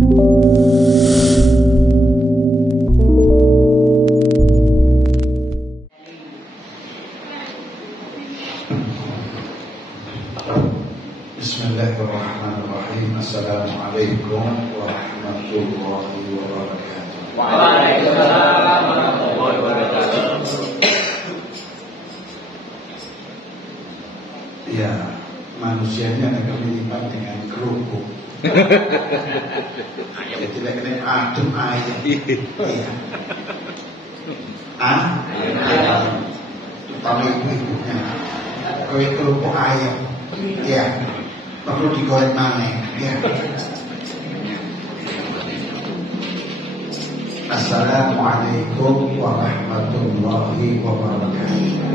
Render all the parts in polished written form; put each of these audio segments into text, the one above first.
Bismillahirrahmanirrahim. Assalamualaikum warahmatullahi wabarakatuh. Waalaikumsalam warahmatullahi wabarakatuh. Ya, manusianya ada kemiripan dengan kerupuk. Ya tidak kena adem ayam. Iya. Ayam. Terutama ibu-ibunya. Kue kerupuk ayam. Ya. Perlu digoreng maneh. Ya. Assalamualaikum warahmatullahi wabarakatuh.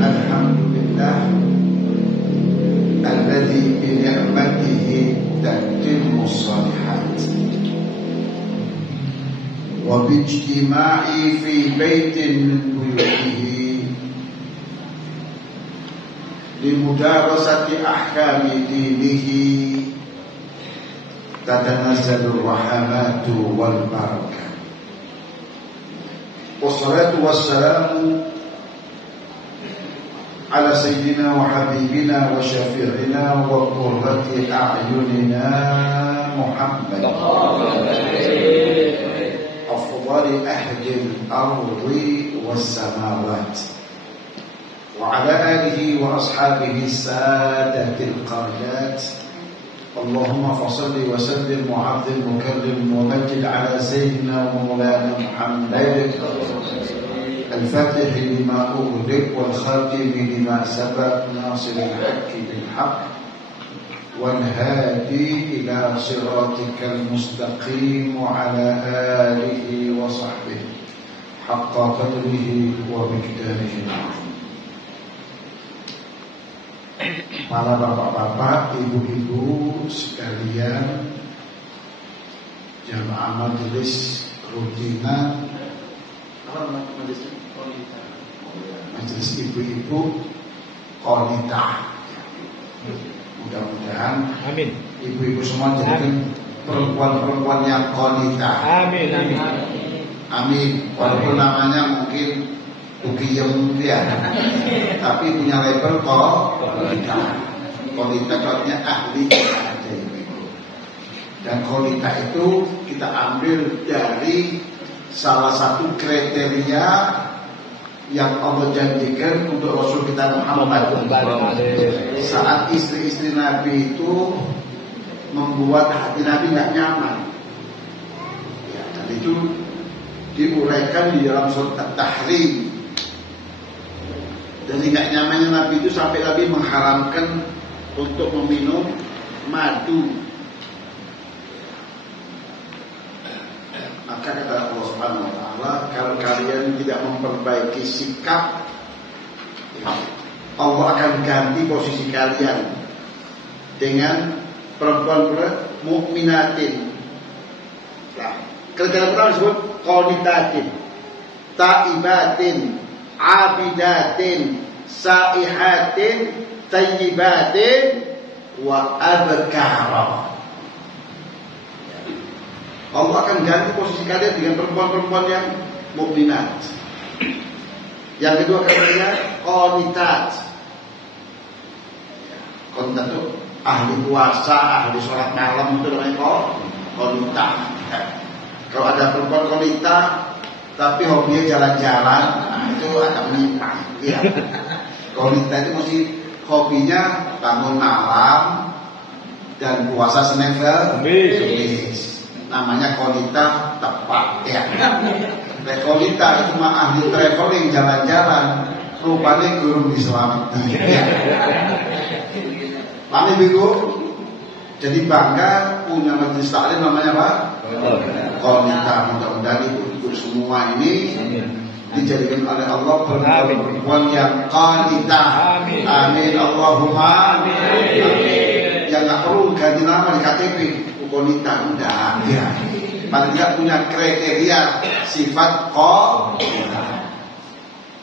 Alhamdulillah alladzi bi ni'matihi tatimmu shalihat wa bi ijtima'i fi baitin min buyutihi limudarasati ahkami dinihi tatanazzalur rahmatu wal barakah. Wassalatu wassalamu ala sayyidina wa habibina wa syafi'ina wa qurrati a'yunina Muhammad afdali ahli al-ardi was samawati wa ala alihi wa ashabihi sadatil qadat. Allahumma fasalli wa sallim wa 'azzim mukarrim wa majid ala sayyidina wa maulana Muhammad al-fatih lima ughliq wal khatim lima sabaq nasir al-haqq bil haqq wal hadi ila siratikal mustaqim wa ala alihi wa sahbihi haqqa qadrihi wa miqdarihi. Para bapak-bapak, ibu-ibu sekalian, jamaah majelis rutinan, majelis ibu-ibu qanitah. Mudah-mudahan amin. Ibu-ibu semua jadi perempuan-perempuan yang qanitah. Amin, amin. Amin. Walaupun namanya mungkin Bukiyem ya, tapi punya label qanitah. Qanitah artinya ahli ibadah. Dan qanitah itu kita ambil dari salah satu kriteria yang Allah janjikan untuk Rasul kita Muhammad. Saat istri-istri Nabi itu membuat hati Nabi nggak nyaman, ya, dan itu diuraikan di dalam surat At-Tahrim. Dan tidak nyamannya Nabi itu sampai Nabi mengharamkan untuk meminum madu. Maka kata Allah Subhanahu wa taala, kalau kalian tidak memperbaiki sikap, Allah akan ganti posisi kalian dengan perempuan-perempuan mukminatin. Nah, kriteria pertama disebut qanitatin, taibatin, abidatin, saihatin, tayyibatin, wa abkara. Allah akan ganti posisi kalian dengan perempuan-perempuan yang mukminat. Yang kedua katanya qanitat. Qanitat itu ahli puasa, ahli sholat malam, itu namanya qanitat. Kalau ada perempuan qanitat tapi hobinya jalan-jalan, itu agak menyimpang. Ya. Qanitat itu mesti hobinya bangun malam dan puasa Senin Kamis. Namanya qanitah tepat ya. Qanitah itu mah ahli traveling, jalan-jalan, rupanya guru diselamati. Ya. Paham Ibu? Jadi bangga punya majelis taklim namanya apa? Qanitah. Mudah-mudahan ibu-ibu semua ini dijadikan oleh Allah perempuan yang qanitah. Amin. Allahumma amin. Yang nggak perlu ganti nama di KTP. Qanitah udah ya. Paling tidak punya kriteria sifat qanitah.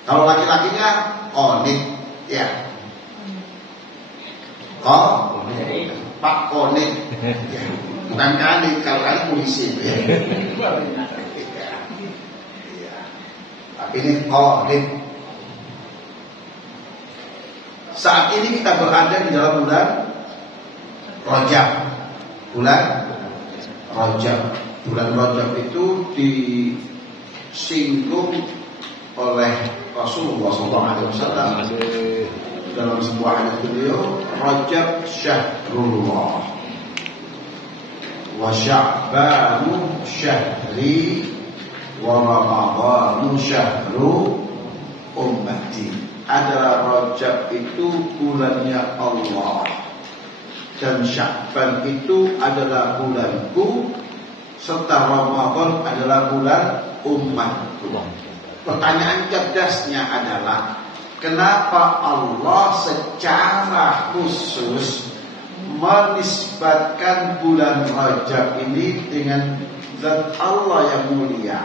Kalau laki-lakinya qanit ya. Pak Konit. Ya, bukan Kanit, kalau Kanit polisi ya. Tapi ini Konit. Saat ini kita berada di dalam bulan Rajab. Bulan Rajab itu disinggung oleh Rasulullah SAW dalam sebuah hadis beliau, Rajab syahrullah wa sya'banu syahri wa ramadhanu syahru ummati. Adalah Rajab itu bulannya Allah dan Sya'ban itu adalah bulanku, serta Ramadan adalah bulan umatku. Pertanyaan cerdasnya adalah, kenapa Allah secara khusus menisbatkan bulan Rajab ini dengan zat Allah yang mulia?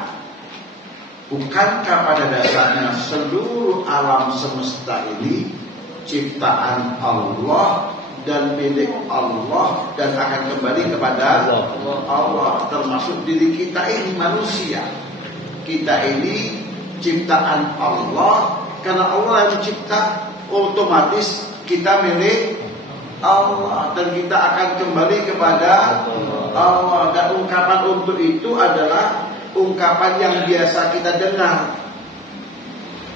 Bukankah pada dasarnya seluruh alam semesta ini ciptaan Allah dan milik Allah dan akan kembali kepada Allah, termasuk diri kita ini manusia. Kita ini ciptaan Allah, karena Allah yang mencipta, otomatis kita milik Allah dan kita akan kembali kepada Allah. Dan ungkapan untuk itu adalah ungkapan yang biasa kita dengar.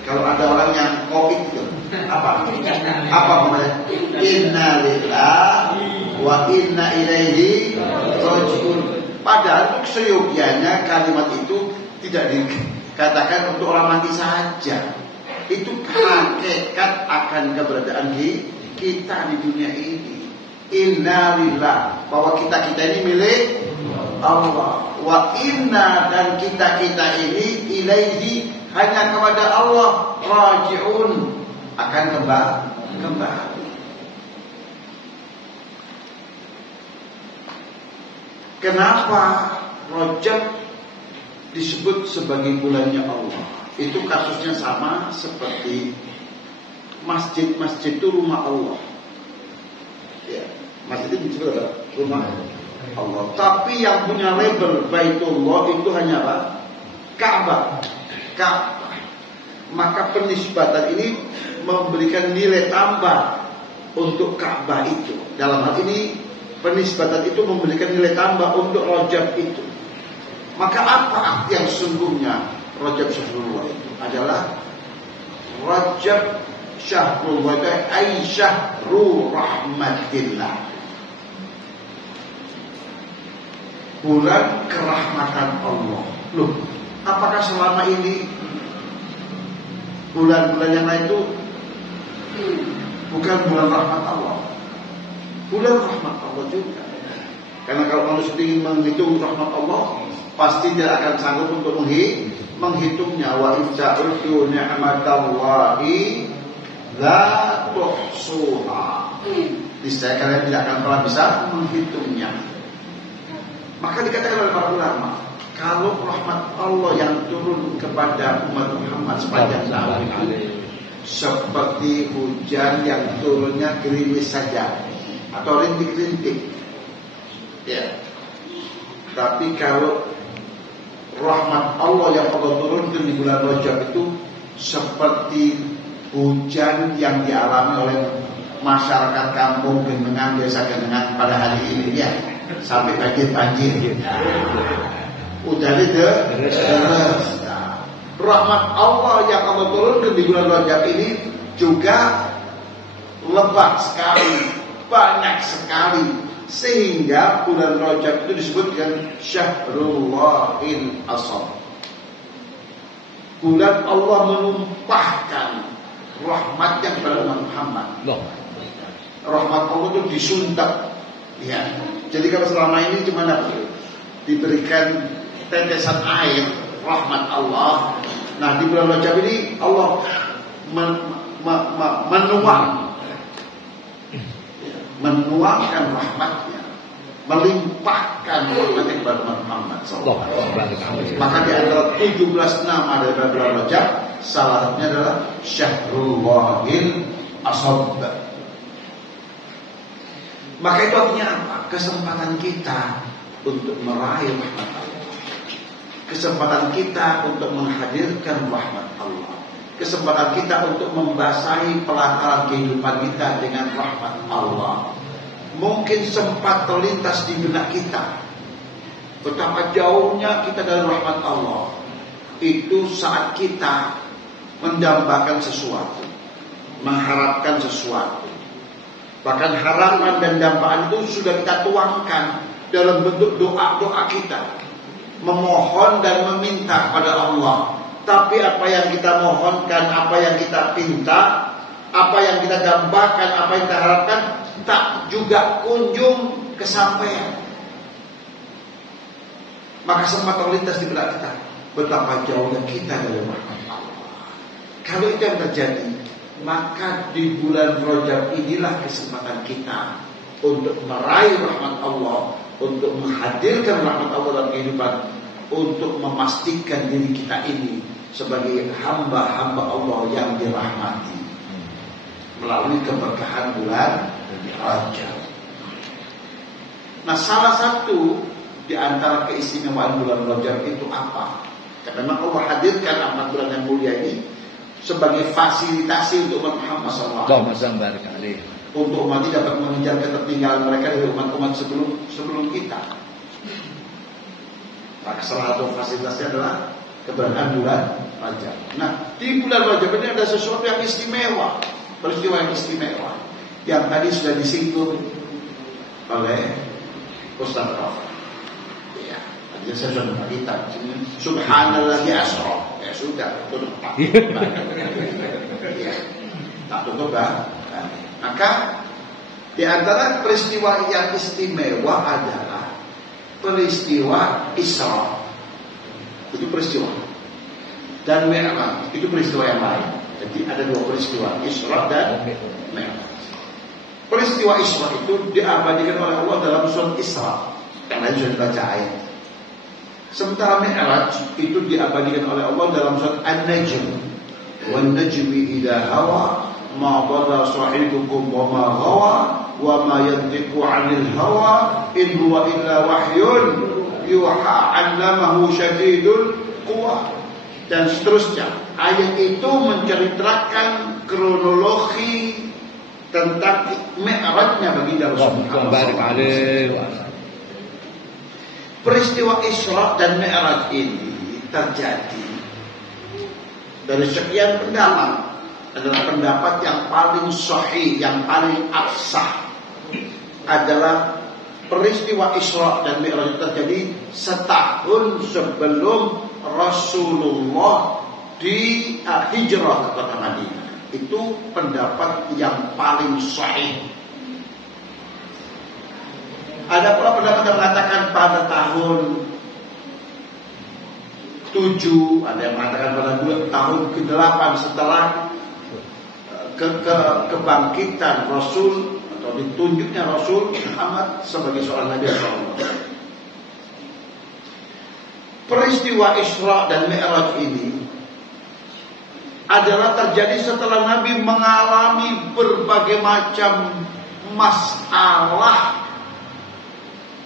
Kalau ada orang yang covid itu apa namanya? Inna lillahi wa inna ilaihi raji'un. Padahal seyogyanya kalimat itu tidak dikatakan untuk orang mati saja. Itu hakikat akan keberadaan kita di dunia ini. Inna lillah, bahwa kita ini milik Allah. Wa inna, dan kita ini ilaihi, hanya kepada Allah raji'un, akan kembali. Kenapa Rajab disebut sebagai bulannya Allah? Itu kasusnya sama seperti masjid itu rumah Allah. Ya, masjid itu disebut apa? Rumah Allah. Tapi yang punya label Baitullah itu hanya apa? Ka'bah. Maka penisbatan ini memberikan nilai tambah untuk Ka'bah itu. Dalam hal ini penisbatan itu memberikan nilai tambah untuk Rajab itu. Maka apa arti yang sesungguhnya Rajab Syahrullah itu? Adalah Rajab Syahrullah itu ay syahru rahmatillah, bulan kerahmatan Allah. Loh, apakah selama ini bulan-bulan yang lain itu bukan bulan rahmat Allah? Bulan rahmat Allah juga. Karena kalau manusia ingin menghitung rahmat Allah, pasti dia akan sanggup untuk menghitungnya. Wa izza'udu ni'matallahi la tuhsuha. Niscaya kalian tidak akan pernah bisa menghitungnya. Maka dikatakan oleh para ulama, kalau rahmat Allah yang turun kepada umat Muhammad sepanjang tahun seperti hujan yang turunnya gerimis saja atau rintik-rintik, ya. Tapi kalau rahmat Allah yang Allah turunkan di bulan Rajab itu seperti hujan yang dialami oleh masyarakat kampung Genengan, desa Genengan pada hari ini, ya, sampai banjir. Udah deras. Rahmat Allah yang Allah turunkan di bulan Rajab ini juga lebat sekali, banyak sekali, sehingga bulan Rajab itu disebut dengan Syahrullahil Asad. Bulan Allah menumpahkan rahmatnya kepada umat Muhammad. Rahmat Allah itu disuntak, ya. Jadi kalau selama ini cuma diberikan tetesan air rahmat Allah, nah di bulan Rajab ini Allah menuangkan rahmatnya, melimpahkan rahmatnya kepada Muhammad SAW. Maka di antara 17 nama dari bulan Rajab, salah satunya adalah Syahrullahil Asad. Maka itu artinya apa? Kesempatan kita untuk meraih rahmat Allah. Kesempatan kita untuk menghadirkan rahmat Allah. Kesempatan kita untuk membasahi pelataran kehidupan kita dengan rahmat Allah. Mungkin sempat terlintas di benak kita betapa jauhnya kita dari rahmat Allah. Itu saat kita mendambakan sesuatu, mengharapkan sesuatu. Bahkan harapan dan dambaan itu sudah kita tuangkan dalam bentuk doa-doa kita, memohon dan meminta pada Allah. Tapi apa yang kita mohonkan, apa yang kita pinta, apa yang kita dambakan, apa yang kita harapkan, tak juga kunjung kesampaian. Maka sempat terlintas di benak kita betapa jauhnya kita dari rahmat Allah. Kalau itu yang terjadi, maka di bulan Rajab inilah kesempatan kita untuk meraih rahmat Allah, untuk menghadirkan rahmat Allah dalam kehidupan, untuk memastikan diri kita ini sebagai hamba-hamba Allah yang dirahmati melalui keberkahan bulan Rajab. Nah, salah satu di antara keistimewaan bulan Rajab itu apa? Karena memang Allah hadirkan 4 bulan yang mulia ini sebagai fasilitasi untuk umat Muhammad SAW. Untuk umat ini dapat mengejar ketertinggalan mereka dari umat-umat sebelum kita. Maka salah satu fasilitasnya adalah keberadaan bulan Rajab. Nah, di bulan Rajab ini ada sesuatu yang istimewa, peristiwa yang istimewa, yang tadi sudah disinggung oleh Ustaz Rafa. Ya, tadi saya sudah kita Subhanallah ya asra. Ya sudah, tutup pak. Ya, tak tutup dah. Maka di antara peristiwa yang istimewa adalah peristiwa Isra. Itu peristiwa. Dan Mi'raj itu peristiwa yang lain. Jadi ada 2 peristiwa, Isra dan Mi'raj. Peristiwa Isra itu diabadikan oleh Allah dalam surat Isra, karena sudah dibaca ayat. Sementara Mi'raj itu diabadikan oleh Allah dalam surat An-Najm. Wan najmi idza hawa ma dalla sahibukum wa ma ghawa wa ma yantiqu 'anil hawa in huwa illa wahyun yuha 'allamahu syadidul quwa. Dan seterusnya. Ayat itu menceritakan kronologi tentang Mi'rajnya baginda Rasulullah. Peristiwa Isra dan Mi'raj ini terjadi dari sekian pendapat, adalah pendapat yang paling sahih, yang paling absah adalah peristiwa Isra dan Mi'raj terjadi setahun sebelum Rasulullah di hijrah ke kota Madinah. Itu pendapat yang paling sahih. Ada pula pendapat yang mengatakan pada tahun 7, ada yang mengatakan pada tahun ke-8 setelah kebangkitan Rasul atau ditunjuknya Rasul Muhammad sebagai seorang Nabi SAW. Peristiwa Isra dan Mi'raj ini adalah terjadi setelah Nabi mengalami berbagai macam masalah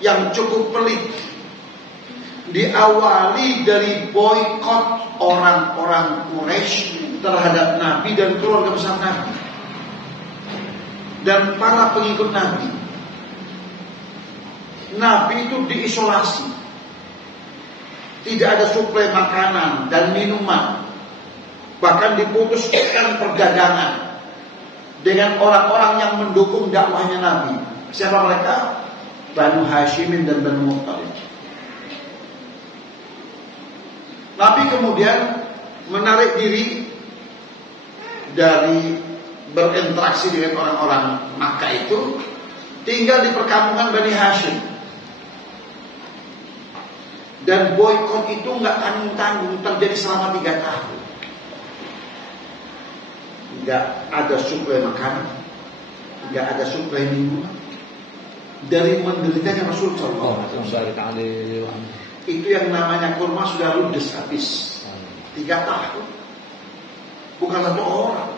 yang cukup pelik. Diawali dari boikot orang-orang Quraisy terhadap Nabi dan keluarga besar Nabi dan para pengikut Nabi. Nabi itu diisolasi, tidak ada suplai makanan dan minuman, bahkan diputuskan perdagangan dengan orang-orang yang mendukung dakwahnya Nabi. Siapa mereka? Banu Hashimin dan Banu Muttalib. Nabi kemudian menarik diri dari berinteraksi dengan orang-orang Makkah itu, tinggal di perkampungan Bani Hashim. Dan boikot itu nggak tanggung-tanggung, terjadi selama 3 tahun. Nggak ada suplai makanan, nggak ada suplai minuman. Dari menderitanya Rasul Sallallahu Alaihi Wasallam. Itu yang namanya kurma sudah ludes habis. 3 tahun. Bukan 1 orang,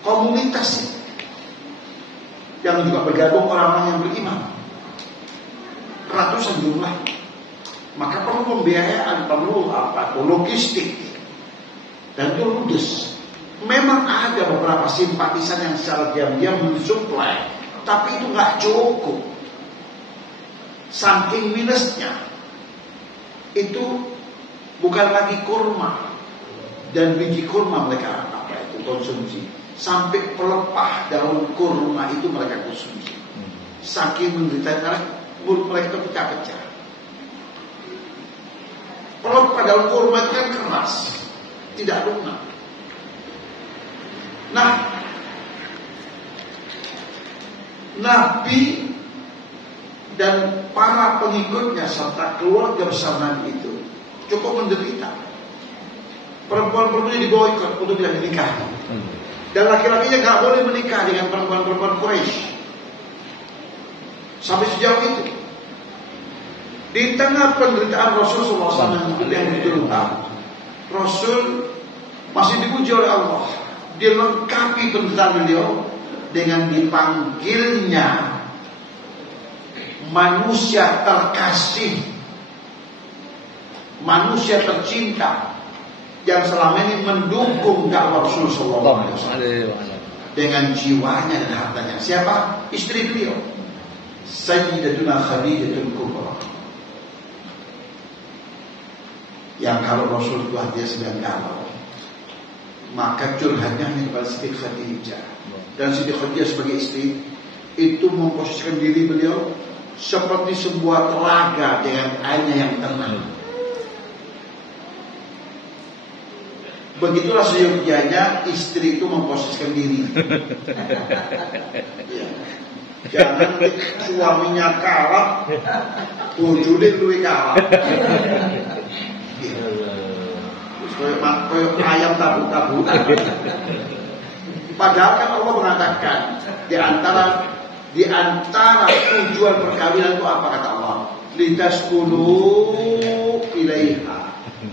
komunitas. yang juga bergabung orang-orang yang beriman. Ratusan jumlah. Maka perlu pembiayaan, perlu logistik, dan itu ludes. Memang ada beberapa simpatisan yang secara diam-diam mensuplai, tapi itu nggak cukup. Saking minusnya, itu bukan lagi kurma dan biji kurma mereka konsumsi, sampai pelepah daun kurma itu mereka konsumsi. Saking menderitanya, mulut mereka itu pecah-pecah. Pelepah daun kurma itu kan keras, tidak lunak. Nah, Nabi dan para pengikutnya serta keluarga besar Nabi itu cukup menderita. Perempuan-perempuan diboikot untuk tidak dinikahi, dan laki-lakinya nggak boleh menikah dengan perempuan-perempuan Quraisy. Sampai sejauh itu. Di tengah penderitaan Rasul SAW yang berjulungan, Rasul masih dipuji oleh Allah. Dilengkapi penderitaan beliau dengan dipanggilnya manusia terkasih, manusia tercinta yang selama ini mendukung dakwah Rasul SAW dengan jiwanya dan hartanya. Siapa? Istri beliau, Sayyidatuna Khadijatul Kubra, yang kalau Rasul itu hatinya sedang galau, maka curhatnya hanya kepada Siti Khadijah. Dan Siti Khadijah sebagai istri itu memposisikan diri beliau seperti sebuah telaga dengan airnya yang tenang. Begitulah seyogyanya istri itu memposisikan diri. Ya. Jangan suaminya kalah, bojone luwih kalah. Koyok ayam tabu-tabutan. Padahal kan Allah mengatakan di antara tujuan perkawinan itu apa kata Allah? Litaskunu ilaiha,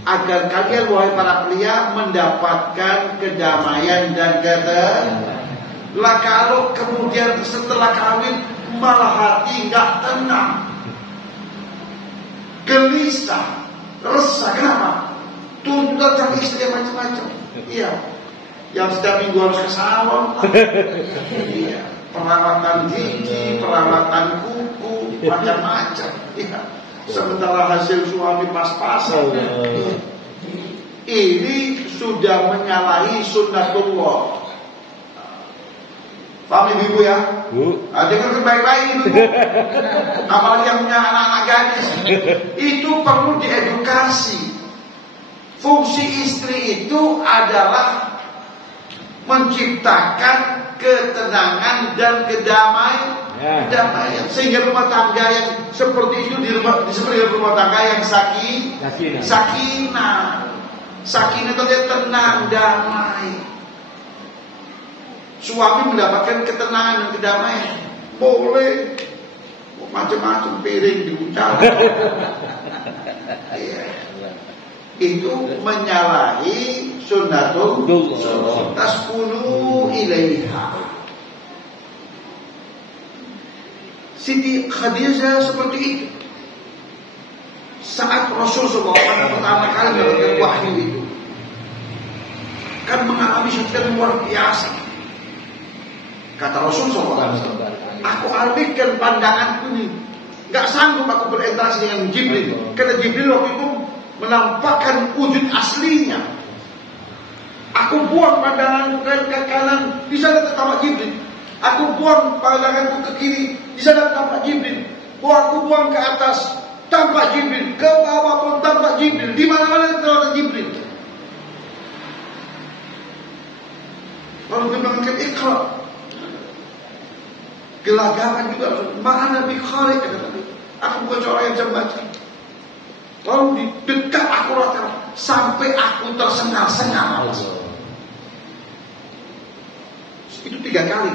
agar kalian wahai para pria mendapatkan kedamaian dan ketenangan. Lah kalau kemudian setelah kawin malah hati nggak tenang, gelisah, resah, kenapa? Tuntutan dari istri yang macam-macam. Iya, yang setiap minggu harus ke salon. Iya, perawatan gigi, perawatan kuku, macam-macam. Iya. Sementara hasil suami pas-pasan. Iya. Ini sudah menyalahi sunnatullah. Paham ibu ya? Dengar baik-baik ibu. Apalagi yang punya anak-anak gadis, itu perlu diedukasi. Fungsi istri itu adalah menciptakan ketenangan dan kedamaian, sehingga rumah tangga yang seperti itu disebut rumah tangga yang sakinah. Sakinah itu dia tenang, damai. Suami mendapatkan ketenangan dan kedamaian. Boleh macam-macam piring diucap. Iya. Itu menyalahi sunnatul taskunu ilaiha. Siti Khadijah seperti itu. Saat Rasul SAW pertama kali mendapatkan wahyu itu, kan mengalami sesuatu yang luar biasa. Kata Rasul SAW, aku alihkan pandanganku ini, gak sanggup aku berinteraksi dengan Jibril. Karena Jibril waktu itu menampakkan wujud aslinya. Aku buang pandanganku ke kanan, di sana tampak Jibril. Aku buang pandanganku ke kiri, di sana tampak Jibril. Aku buang ke atas, tampak Jibril. Ke bawah pun tampak Jibril. Di mana-mana terdapat Jibril. Lalu dia mengatakan Iqra. Gelagapan juga. Mana Nabi Khalid kata Nabi. Aku bukan seorang yang bisa baca. Lalu di dekat aku rata sampai aku tersengal-sengal. Itu 3 kali.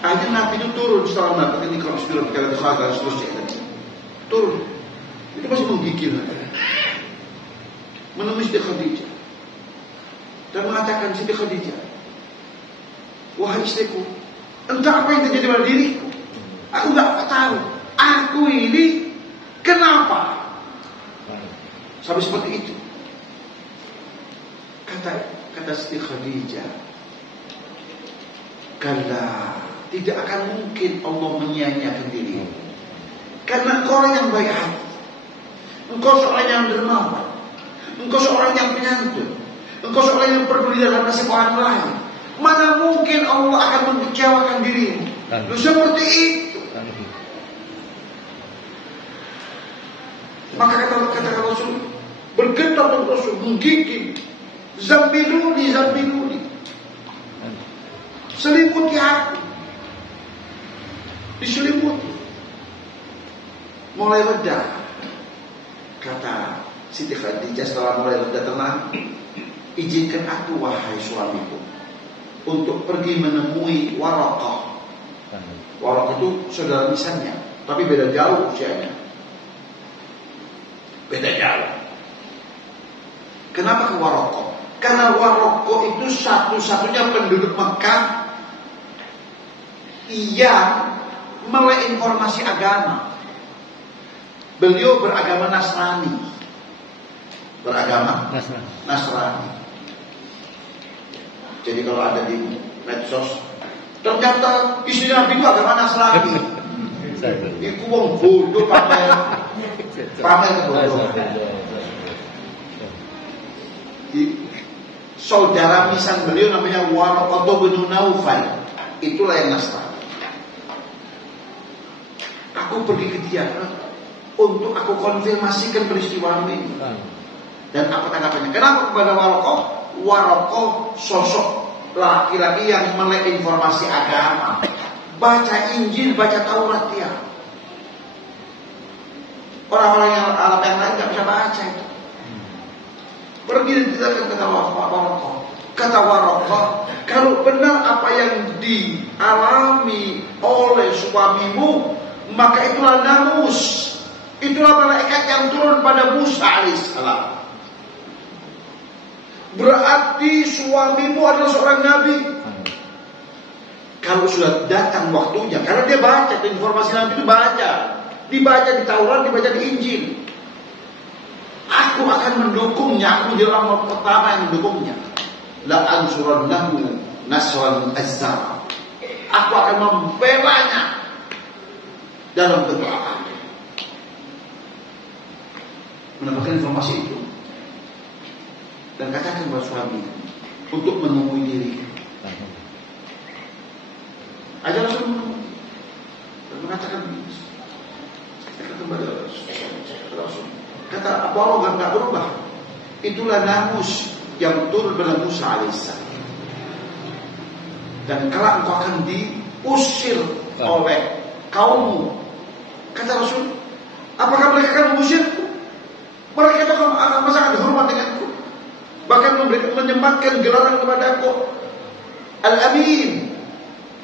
Akhirnya Nabi itu turun setelah melakukan ini kalau sudah berkata dan seterusnya. Turun. Itu masih menggigil. Menemui Siti Khadijah. Dan mengatakan Siti Khadijah, wahai istriku, Entah apa yang terjadi pada diriku. Aku nggak tahu. Aku ini kenapa? Sampai seperti itu. Kata Siti Khadijah, kala tidak akan mungkin Allah menyia-nyiakan dirimu. Karena engkau orang yang baik hati, engkau seorang yang dermawan, engkau seorang yang penyantun, engkau seorang yang peduli dalam nasib orang lain. Mana mungkin Allah akan mengecewakan dirimu? Lu seperti itu. Maka kata Rasul, bergetar Rasul, menggigit, zambiluni, selimuti aku, diselimuti. Mulai reda, kata Siti Khadijah setelah mulai reda tenang, izinkan aku wahai suamiku untuk pergi menemui Waraqah. Waraqah itu saudara misannya, tapi beda jauh usianya. Beda jauh. Kenapa ke Waraqah? Karena Waraqah itu satu-satunya penduduk Mekah yang melek informasi agama. Beliau beragama Nasrani. Nasrani. Jadi kalau ada di medsos, ternyata istri Nabi itu agama Nasrani. Iku wong bodoh pamer kebodohan. Saudara misan beliau namanya Waraqah bin Naufal. Itulah yang Nasrani. Aku pergi ke dia untuk aku konfirmasikan peristiwa ini. Dan apa tanggapannya? Kenapa kepada Waraqah? Waraqah sosok laki-laki yang melek informasi agama, baca Injil, baca Taurat dia. Orang-orang yang Arab yang lain tidak bisa baca itu. Pergi dan tidak kata Waraqah. Kata Waraqah, kalau benar apa yang dialami oleh suamimu, maka itulah namus. Itulah malaikat yang turun pada Musa alaihissalam. Berarti suamimu adalah seorang nabi. Kalau sudah datang waktunya, karena dia baca informasi nabi itu dibaca di Taurat, dibaca di Injil. Aku akan mendukungnya. Aku jadi orang pertama yang mendukungnya. La ansurannahu nasran azzar. Aku akan membelanya dalam bentuk apa? Mendapatkan informasi itu dan katakan kepada suami untuk menemui diri. Ajar Rasul menemui dan mengatakan kepada Rasul. Kata Abu Bakar nggak berubah. Itulah namus yang turun pada Musa alaihissalam. Dan kalau engkau akan diusir oleh kaummu, kata Rasul, apakah mereka akan mengusirku? Mereka itu akan sangat hormat denganku, bahkan menyematkan gelaran kepadaku Al-Amin.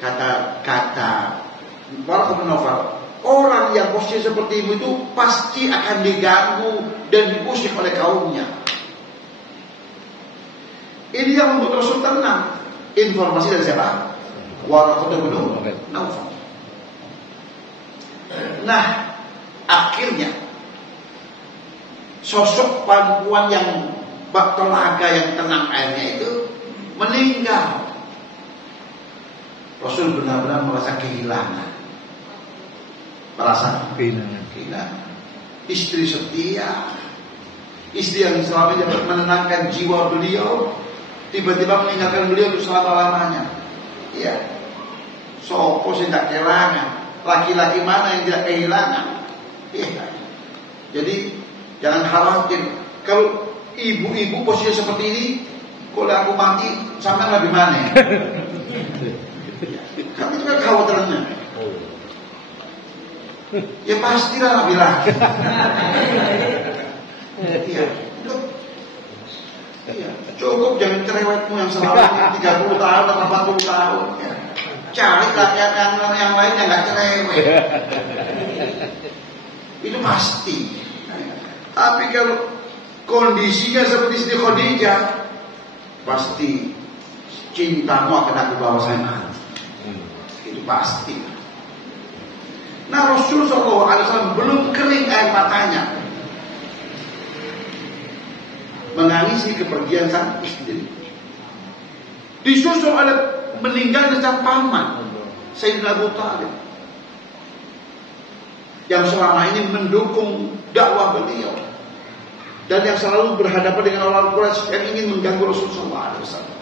Kata Waraqah bin Naufal, orang yang posisi seperti itu pasti akan diganggu dan diusir oleh kaumnya. Ini yang membuat Rasul tenang. Informasi dari siapa? Waraqah bin Naufal. Nah, akhirnya sosok perempuan yang bak telaga yang tenang airnya itu meninggal. Rasul benar-benar merasa kehilangan. Merasa kehilangan. Istri setia, istri yang selama ini dapat menenangkan jiwa beliau, tiba-tiba meninggalkan beliau untuk selama-lamanya. Ya, sopo sing tak kehilangan. Laki-laki mana yang tidak kehilangan? Ya. Jadi jangan khawatir. Kalau ibu-ibu posisi seperti ini, kalau aku mati, sampai lebih mana? Kami juga khawatirannya. Ya pastilah laki-laki. Iya. Iya. Cukup jangan cerewetmu yang selama 30 tahun atau 40 tahun. Ya. Cari laki-laki yang lain yang nggak cerewet. Itu pasti. Tapi kalau kondisinya seperti Siti Khadijah, pasti cintamu akan aku bawa sana. Itu pasti. Nah, Rasul SAW belum kering air matanya menangisi kepergian sang istri. Disusul oleh meninggalnya sang paman Sayyidina Abu Thalib yang selama ini mendukung dakwah beliau dan yang selalu berhadapan dengan orang Quraisy yang ingin mengganggu Rasulullah SAW.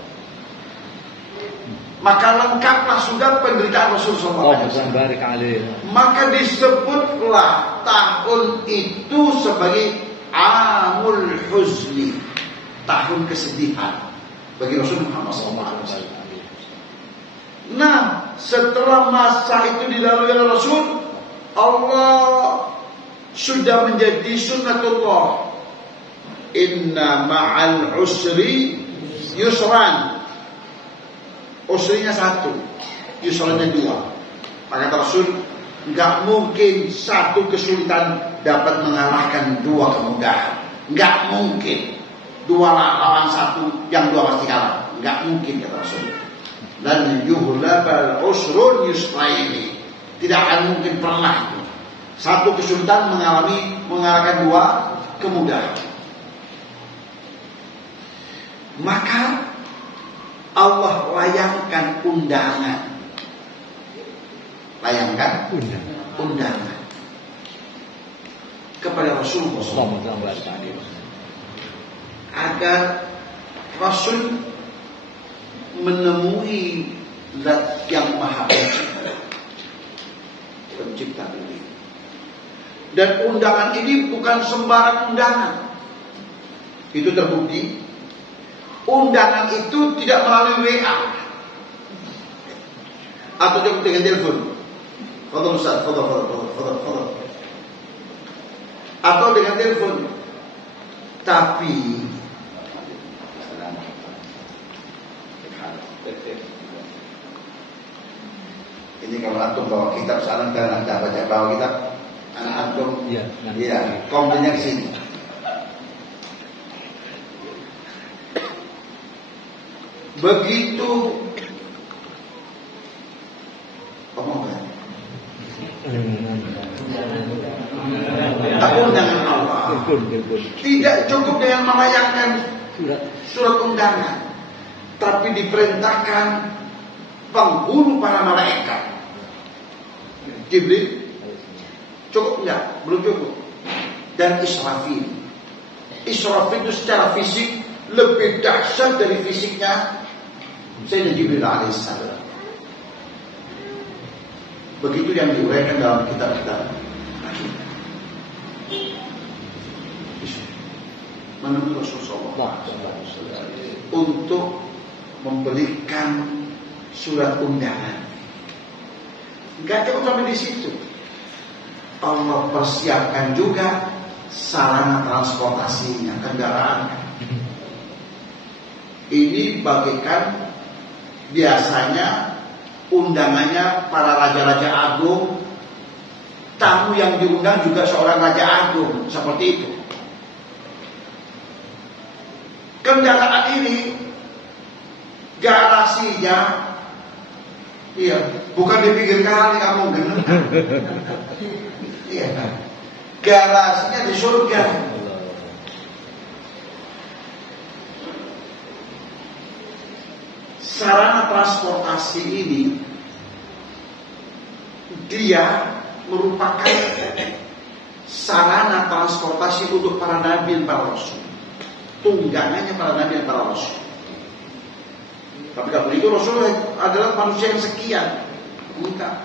Maka lengkaplah sudah penderitaan Rasulullah SAW. Maka disebutlah tahun itu sebagai Amul Huzni, tahun kesedihan bagi Rasulullah SAW. Nah, setelah masa itu dilalui oleh Rasul, Allah sudah menjadi sunnatullah. Inna ma'al usri yusran. Usrinya satu, yusrannya dua. Maka Rasul, enggak mungkin satu kesulitan dapat mengalahkan dua kemudahan. Enggak mungkin. Dua lawan satu, yang dua pasti kalah. Enggak mungkin, kata Rasul. Dan yuhlabal usrun yusraini. Tidak akan mungkin pernah itu. Satu kesulitan mengalahkan dua kemudahan. Maka Allah layangkan undangan. Layangkan undangan kepada Rasulullah SAW agar Rasul menemui Zat yang Maha Pencipta ini. Dan undangan ini bukan sembarang undangan. Itu terbukti. Undangan itu tidak melalui WA atau dengan telepon. Fadhal Ustaz, fadhal. Atau dengan telepon. Tapi ini kalau antum bawa kitab sekarang dan anda bawa kitab anak antum, ya, komplainnya ke sini. Begitu omongan undangan Allah tidak cukup dengan melayangkan surat undangan, tapi diperintahkan penghulu para malaikat. Jibril cukup enggak? Belum cukup. Dan Israfil itu secara fisik lebih dahsyat dari fisiknya Sayyidina Jibril alaihissalam. Begitu yang diuraikan dalam kitab-kitab menemui Rasulullah untuk memberikan surat undangan. Enggak cukup sampai di situ. Allah persiapkan juga sarana transportasinya, kendaraan. Ini bagaikan biasanya undangannya para raja-raja agung, tamu yang diundang juga seorang raja agung, seperti itu. Kendaraan ini garasinya, iya, bukan di pinggir kali kamu dengar. Iya, garasinya di surga. Sarana transportasi ini dia merupakan sarana transportasi untuk para nabi dan para rasul. Tunggangannya para nabi dan para rasul. Tapi kalau itu Rasul adalah manusia yang sekian. Enggak.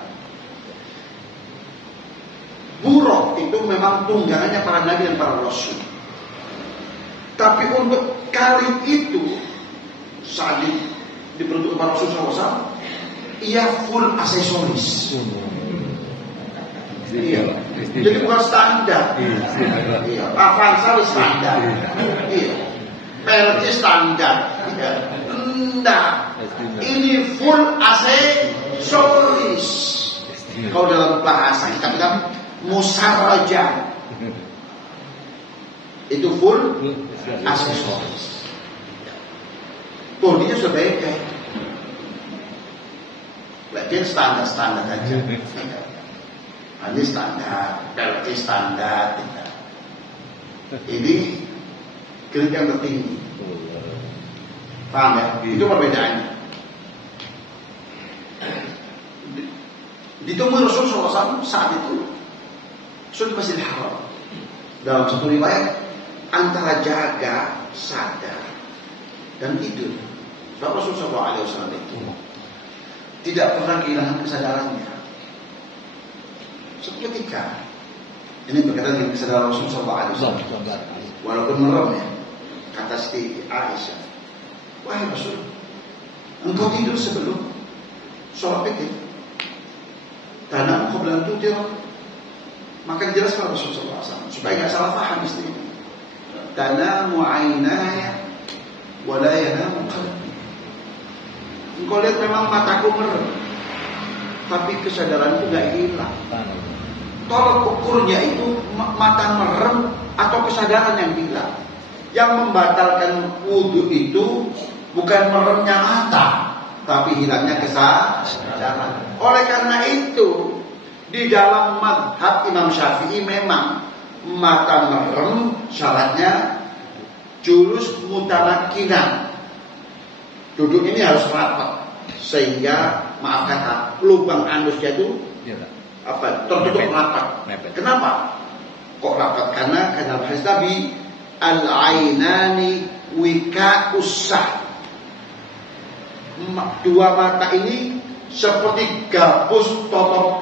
Buruk itu memang tunggangannya para nabi dan para rasul. Tapi untuk kali itu saat diperuntukkan para Rasul SAW, ia full aksesoris. Iya. Jadi bukan standar. Iya. Avanza standar. Iya. PLC standar. Iya. Enggak. Ini full aksesoris. Kalau dalam bahasa kita bilang musaraja. Itu full aksesoris. Bodinya sudah beda. Mungkin standar aja. Ini standar, PLT standar. Ini grade yang tertinggi. Paham ya? Itu perbedaannya. Ditemui Rasulullah SAW saat itu sudah Masjidil Haram. Dalam satu riwayat antara jaga, sadar, dan tidur. Sebab Rasulullah SAW itu tidak pernah kehilangan kesadarannya. Seketika ini berkaitan dengan kesadaran Rasulullah SAW. Walaupun merem ya, kata Siti Aisyah, wahai Rasul, engkau tidur sebelum sholat witir. Karena engkau bilang tidur, maka dijelaskan Rasulullah SAW supaya nggak salah paham istrinya. Tanamu aynaya wa la yanamu qalbi. Engkau lihat memang mataku merem, tapi kesadaranku nggak hilang. Tolak ukurnya itu mata merem atau kesadaran yang hilang. Yang membatalkan wudhu itu bukan meremnya mata, tapi hilangnya kesadaran. Oleh karena itu, di dalam mazhab Imam Syafi'i memang mata merem syaratnya julus mutamakkinan. Duduk ini harus rapat sehingga maaf kata lubang anusnya itu tertutup rapat. Kenapa? Kok rapat? Karena hadis Nabi al-ainani wika'ussah. Dua mata ini seperti gabus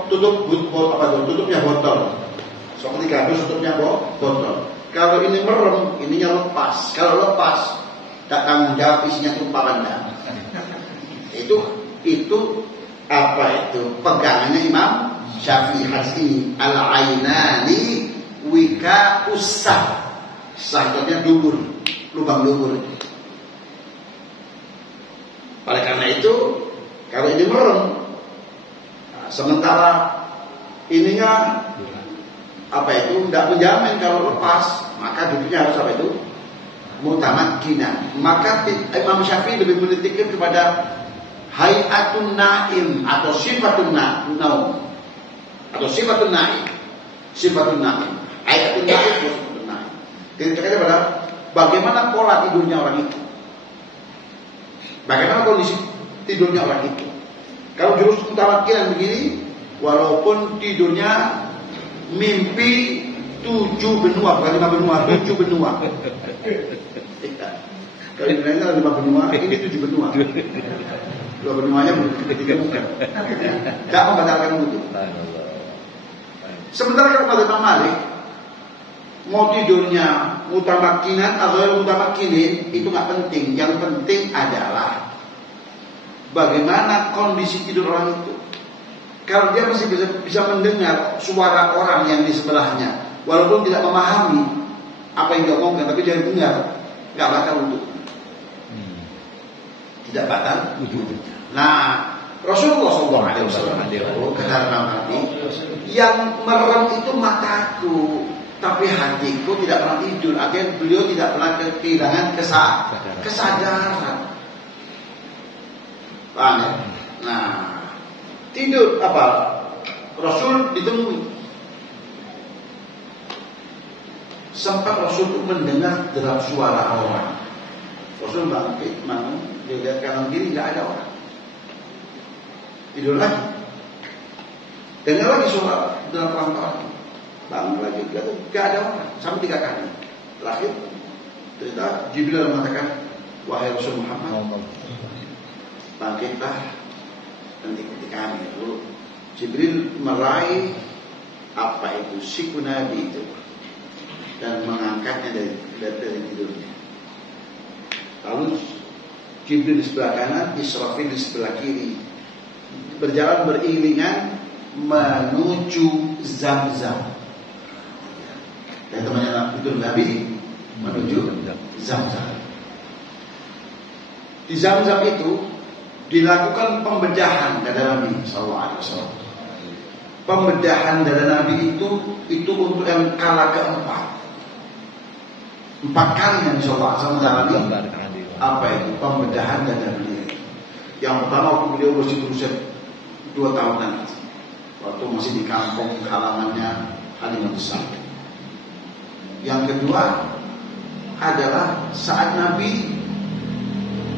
tutupnya botol. Seperti gabus tutupnya botol. Kalau ini merem, ininya lepas. Kalau lepas, tak tanggung jawab isinya tumpah Anda. Itu apa itu? Pegangannya Imam Syafi'i hadis ini. Al-ainani wika'ussah. Sahnya dubur, lubang dubur. Oleh karena itu, kalau ini merem, sementara ininya apa itu tidak menjamin kalau lepas, maka duduknya harus apa itu mutamakkinan. Maka Imam Syafi'i lebih menitikkan kepada hayatun naim atau sifatun naum atau sifatun naim, sifatun naim, hayatun naim, sifatun naim. Kita pada bagaimana pola tidurnya orang itu, bagaimana kondisi tidurnya orang itu. Kalau jurus mutamakkinan begini, walaupun tidurnya mimpi 7 benua, bukan 5 benua, 7 benua. Kalau dibilangnya 5 benua, ini 7 benua. 2 benuanya ditemukan. Tidak membatalkan wudhu. Sementara kalau Imam Malik mau tidurnya mutamakkinan atau mutamakkinin itu nggak penting. Yang penting adalah bagaimana kondisi tidur orang itu. Kalau dia masih bisa mendengar suara orang yang di sebelahnya, walaupun tidak memahami apa yang diomongkan, tapi dia dengar, nggak batal wudhu. Tidak batal wudhu. Nah, Rasulullah SAW kata Nabi, yang merem itu mataku, tapi hatiku tidak pernah tidur. Artinya beliau tidak pernah kehilangan kesadaran. Paham ya? Nah, tidur apa? Rasul ditemui. Sempat Rasul mendengar derap suara orang. Rasul bangkit, bangun, dia lihat kanan kiri nggak ada orang. Tidur lagi. Dengar lagi suara dalam rangka. Bangun lagi, nggak ada orang. Sampai 3 kali. Terakhir, cerita Jibril mengatakan, wahai Rasul Muhammad, bangkitlah dan ikuti kami. Lalu Jibril meraih apa itu siku Nabi itu dan mengangkatnya dari tidurnya. Lalu Jibril di sebelah kanan, Israfil di sebelah kiri, berjalan beriringan menuju Zamzam. Dan temannya itu Nabi menuju Zamzam. Di Zamzam itu dilakukan pembedahan dada Nabi SAW. Pembedahan dada Nabi itu untuk yang kala keempat. 4 kali Nabi SAW menjalani apa itu pembedahan dada beliau. Yang pertama waktu beliau bersih 2 tahunan waktu masih di kampung halamannya Halimah Besar. Yang kedua adalah saat Nabi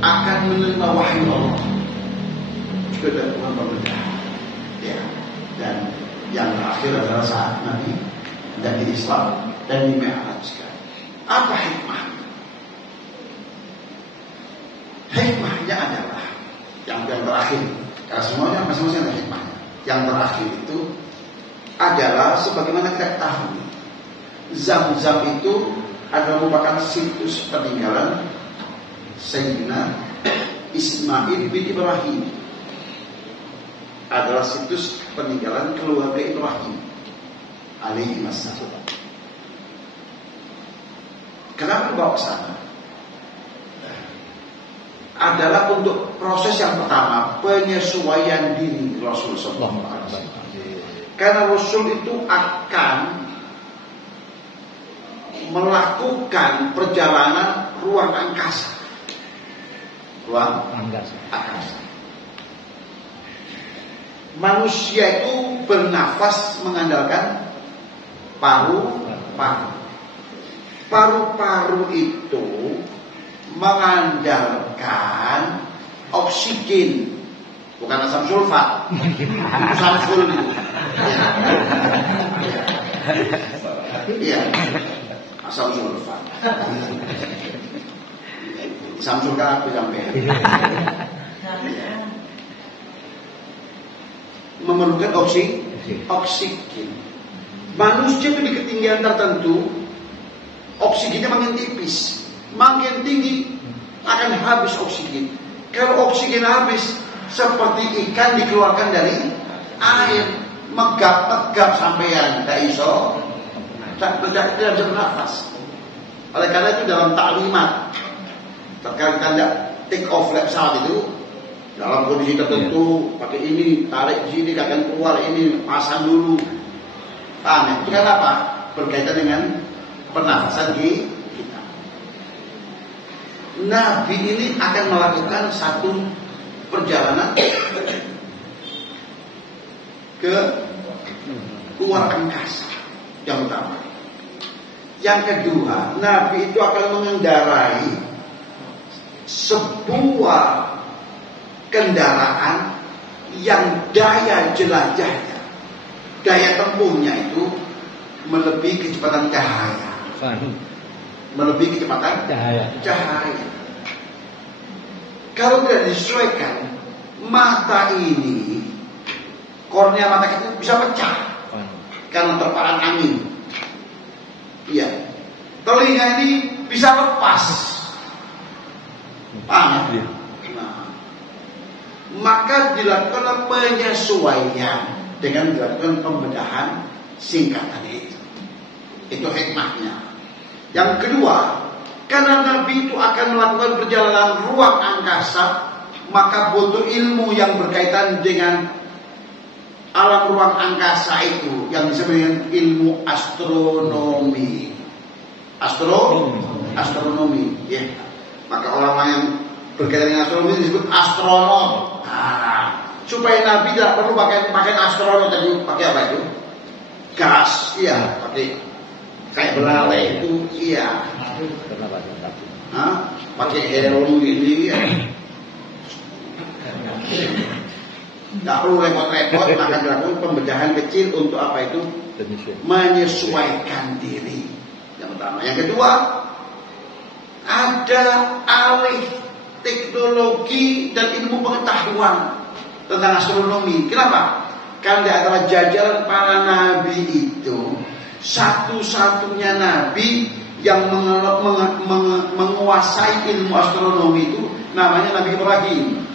akan menerima wahyu Allah juga dari Tuhan pemberitahuan. Ya. Dan yang terakhir adalah saat Nabi dari Islam dan di Mi'raj. Apa hikmahnya? Hikmahnya adalah yang terakhir. Karena semuanya masing-masing ada hikmahnya. Yang terakhir itu adalah sebagaimana kita tahu, Zam-Zam itu adalah merupakan situs peninggalan Sayyidina Ismail bin Ibrahim. Adalah situs peninggalan keluarga Ibrahim alaihi wassalam. Kenapa dibawa ke sana? Adalah untuk proses yang pertama, penyesuaian diri Rasul sallallahu alaihi wasallam. Karena Rasul itu akan melakukan perjalanan ruang angkasa. Ruang angkasa. Manusia itu bernafas mengandalkan paru-paru. Paru-paru itu mengandalkan oksigen, bukan asam sulfat. Samsul itu. Iya. Asam sulfat. Samsul kan aku sampai. Memerlukan oksigen. Manusia itu di ketinggian tertentu, oksigennya makin tipis, makin tinggi akan habis oksigen. Kalau oksigen habis, seperti ikan dikeluarkan dari air, megap sampai tidak iso, tidak bisa bernafas. Oleh karena itu dalam taklimat terkait tanda take off pesawat itu, dalam kondisi tertentu pakai ini, tarik sini, akan keluar ini, pasang dulu. Paham ya? Itu kan apa? Berkaitan dengan pernafasan kita. Nabi ini akan melakukan satu perjalanan ke luar angkasa yang pertama. Yang kedua, Nabi itu akan mengendarai sebuah kendaraan yang daya jelajahnya, daya tempuhnya itu melebihi kecepatan cahaya. Melebihi kecepatan cahaya. Kalau tidak disesuaikan, mata ini, kornea mata kita bisa pecah karena terparan angin. Iya. Telinga ini bisa lepas. Paham? Nah, maka dilakukan penyesuaian dengan dilakukan pembedahan singkatan itu. Itu hikmahnya. Yang kedua, karena Nabi itu akan melakukan perjalanan ruang angkasa, maka butuh ilmu yang berkaitan dengan alam ruang angkasa itu yang disebut dengan ilmu astronomi. Astronomi, ya. Maka orang yang berkaitan dengan astronomi disebut astronot. Supaya Nabi tidak perlu pakai astronot tadi, pakai apa itu? Gas, iya, pakai kayak belalai itu, iya. Pakai helm ini, ya. Tidak perlu repot-repot, maka dilakukan pembedahan kecil untuk apa itu? Menyesuaikan diri. Yang pertama. Yang kedua, ada alih teknologi dan ilmu pengetahuan tentang astronomi. Kenapa? Karena di antara jajaran para nabi itu, satu-satunya nabi yang menguasai ilmu astronomi itu namanya Nabi Ibrahim.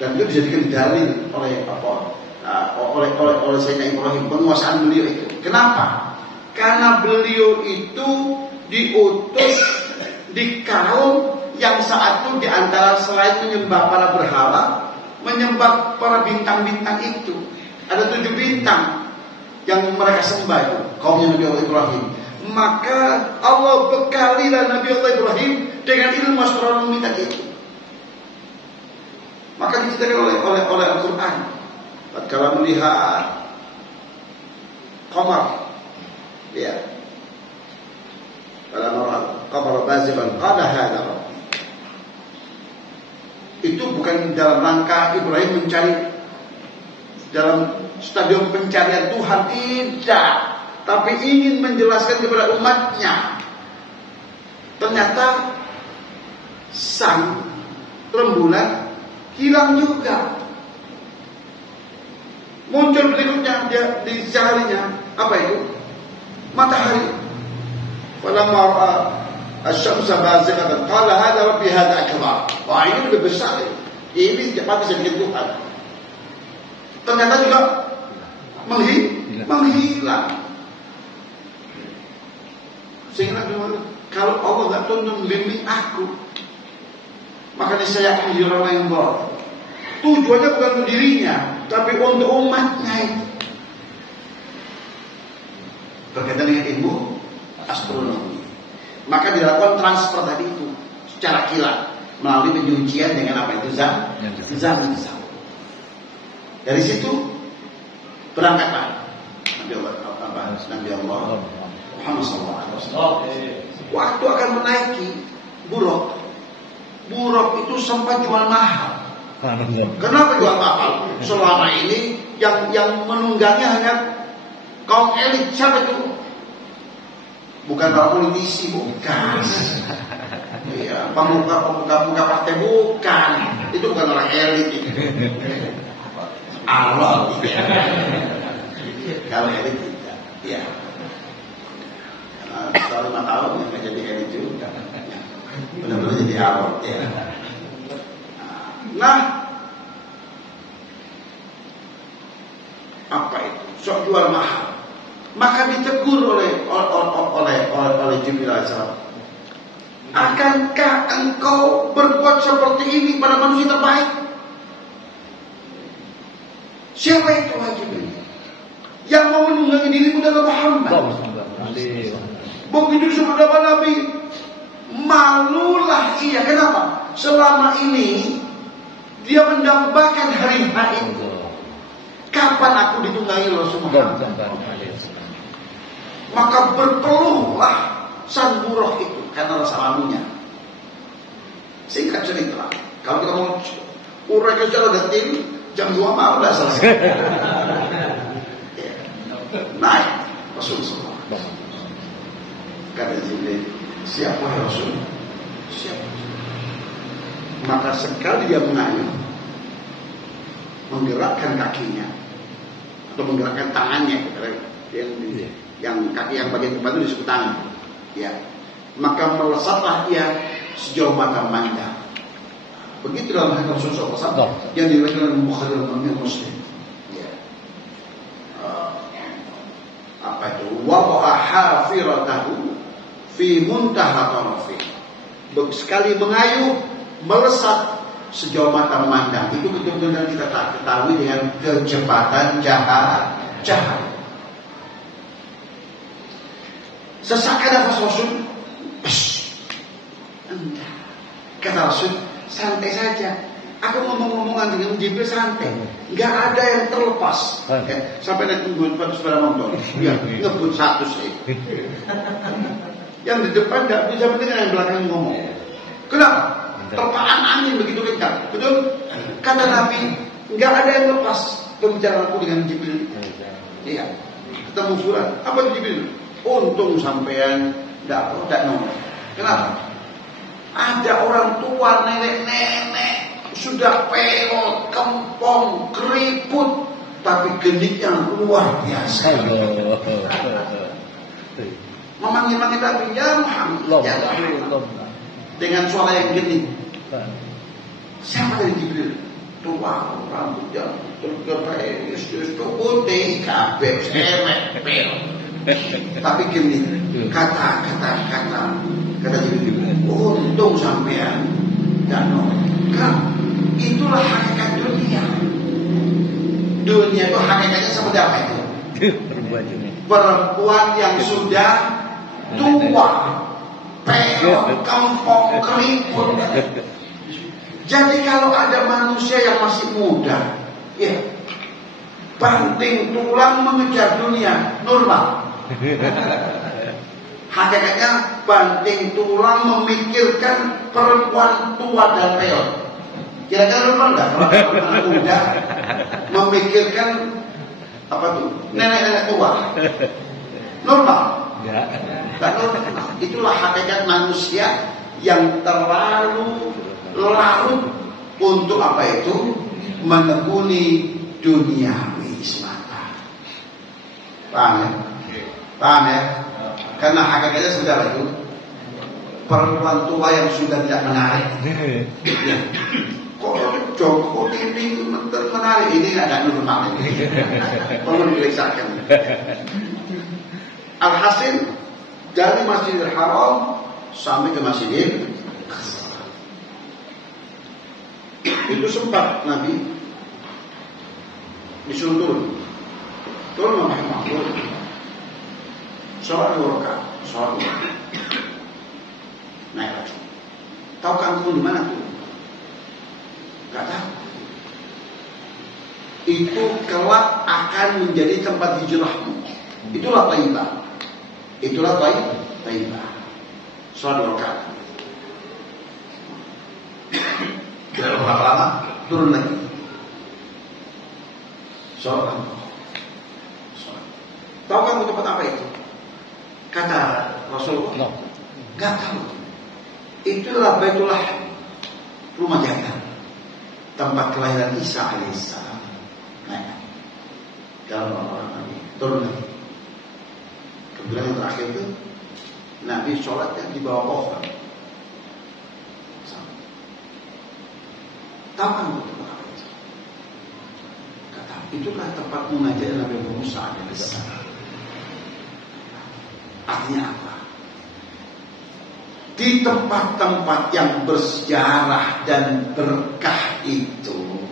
Dan itu dijadikan dalil oleh Sayyidina Ibrahim, penguasaan beliau itu. Kenapa? Karena beliau itu diutus di kaum yang saat itu diantara selain menyembah para berhala, menyembah para bintang-bintang itu. Ada 7 bintang yang mereka sembah itu, kaumnya Nabi Allah Ibrahim. Maka Allah bekalilah Nabi Allah Ibrahim dengan ilmu astronomi tadi itu. Maka diceritakan oleh Al-Quran. Kalau melihat qamar, ya, kalau qamar bazigan qala hadza rabbi. Itu bukan dalam rangka Ibrahim mencari dalam stadium pencarian Tuhan, tidak, tapi ingin menjelaskan kepada umatnya. Ternyata sang rembulan hilang juga. Muncul berikutnya dia di seharinya, apa itu? Matahari. Falamma ra'a asy-syamsa bazighatan qala hadza rabbi hadza akbar. Wah, ini lebih besar. Ini cepat bisa bikin Tuhan. Ternyata juga menghilang. Sehingga kalau Allah nggak tuntun membimbing aku, makanya saya akan menjadi orang yang bodoh. Tujuannya bukan untuk dirinya, tapi untuk umatnya itu. Berkaitan dengan ilmu astronomi, maka dilakukan transfer tadi itu secara kilat melalui penyucian dengan apa itu zam. Dari situ berangkatlah Nabi Allah Muhammad SAW. Waktu akan menaiki buruk itu sempat jual mahal. Kenapa jual mahal? Selama ini yang menunggangnya hanya kaum elit. Siapa itu? Bukan para politisi, bukan. Iya, pemuka partai, bukan. Itu bukan orang elit itu. Allah, ya. Kalau elit tidak, ya. Setelah 5 tahun nggak jadi elit juga. Benar-benar jadi awal, ya. Nah, apa itu? Sok jual mahal. Maka ditegur oleh Jibril alaihissalam. Akankah engkau berbuat seperti ini pada manusia terbaik? Siapa itu Jibril? Yang mau menunggangi dirimu dalam Muhammad. Begitu sudah Nabi, malulah ia. Kenapa? Selama ini dia mendambakan hari itu. Kapan aku ditunggangi Rasulullah? Maka berkeluhlah sang buruh itu karena rasa malunya. Singkat cerita, kalau kita mau uraikan secara detail, jam 2 malam sudah selesai. Naik Rasulullah. Kata Jibril, siapa Rasul? Siapa? Maka sekali dia mengayuh, menggerakkan kakinya atau menggerakkan tangannya, yang kaki yang bagian depan itu disebut tangan, ya. Maka melesatlah ia sejauh mata memandang. Begitu dalam hadis Rasulullah SAW yang diriwayatkan oleh Bukhari dan Muslim. Ya. Apa itu? Wada'a hafiratahu fi muntaha tarafi. Sekali mengayuh, melesat sejauh mata memandang. Itu betul-betul kita ketahui dengan kecepatan cahaya. Sesakan nafas Rasul, kata Rasul, santai saja. Aku ngomong-ngomongan dengan Jibril santai, nggak ada yang terlepas. Sampai nanti tunggu sepeda motor, ya ngebut satu sih. Yang di depan nggak bisa mendengar yang belakang ngomong. Kenapa? Terpaan angin begitu kencang. Betul? Kata Nabi, nggak ada yang lepas pembicaraanku dengan Jibril. Iya. Ketemu surat, apa itu Jibril? Untung sampean tidak nongol. Kenapa? Ada orang tua, nenek-nenek sudah peot, kempong, keriput, tapi genitnya luar biasa. Memanggil-manggil Nabi, ya Muhammad, ya Muhammad, dengan suara yang genit. Siapa dari Jibril? Tua, rambutnya terkepes, putih, kabeh, semek, peot. Tapi gini, kata Jibril, untung sampean dan kan itulah hakikat dunia. Dunia itu hakikatnya seperti apa itu? Perempuan yang sudah tua, peot, kempong, keriput. Jadi kalau ada manusia yang masih muda, ya, banting tulang mengejar dunia, normal. Hakikatnya banting tulang memikirkan perempuan tua dan peot. Kira-kira normal nggak kalau anak muda memikirkan apa tuh nenek-nenek tua? Normal? Nggak normal. Itulah hakikat manusia yang terlalu larut untuk apa itu menekuni duniawi semata. Paham ya? Paham ya? Karena hakikatnya sudah itu perempuan tua yang sudah tidak menarik. Ya. Kok Joko ini menarik, ini nggak normal ini. Perlu diperiksakan. Alhasil dari Masjidil Haram sampai ke Masjidil Aqsa. Itu sempat Nabi disuruh turun Muhammad sholat 2 rakaat, sholat 2 rakaat. Naik lagi. Tahu kamu di mana tuh? Gak tahu. Itu kelak akan menjadi tempat hijrahmu. Itulah Taibah. Itulah Taibah. Sholat 2 rakaat. Tidak berapa lama turun lagi. Sholat. Tahu kamu tempat apa itu? Kata Rasulullah, nggak tahu. Itulah Baitullah, rumah jaga, tempat kelahiran Isa alaihissalam. Nah, dalam orang Nabi turun lagi. Kemudian yang terakhir itu Nabi sholatnya di bawah pohon. Tahu kan tempat apa itu? Kata, itulah tempat mengajar Nabi Musa alaihissalam. Artinya apa? Di tempat-tempat yang bersejarah dan berkah itu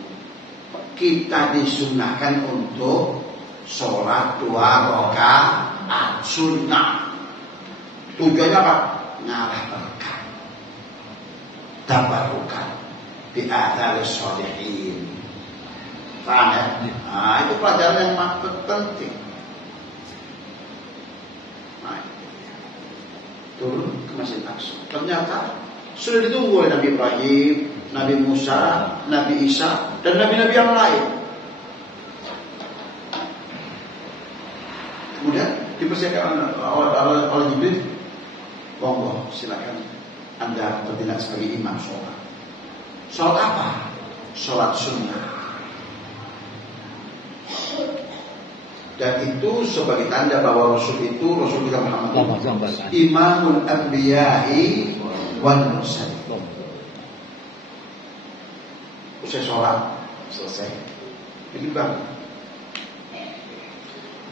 kita disunahkan untuk sholat 2 rakaat sunnah. Tujuannya apa? Ngalah berkah, tabarukan di athari sholihin. Paham ya? Nah, itu pelajaran yang penting. Turun ke Masjid Aqsa. Ternyata sudah ditunggu oleh Nabi Ibrahim, Nabi Musa, Nabi Isa, dan nabi-nabi yang lain. Kemudian dipersiapkan oleh Jibril, monggo silakan Anda bertindak sebagai imam sholat. Sholat apa? Sholat sunnah. Dan itu sebagai tanda bahwa Rasul itu Rasul kita Muhammad Imamul Anbiya'i wal Mursalin. Usai sholat selesai, ini bang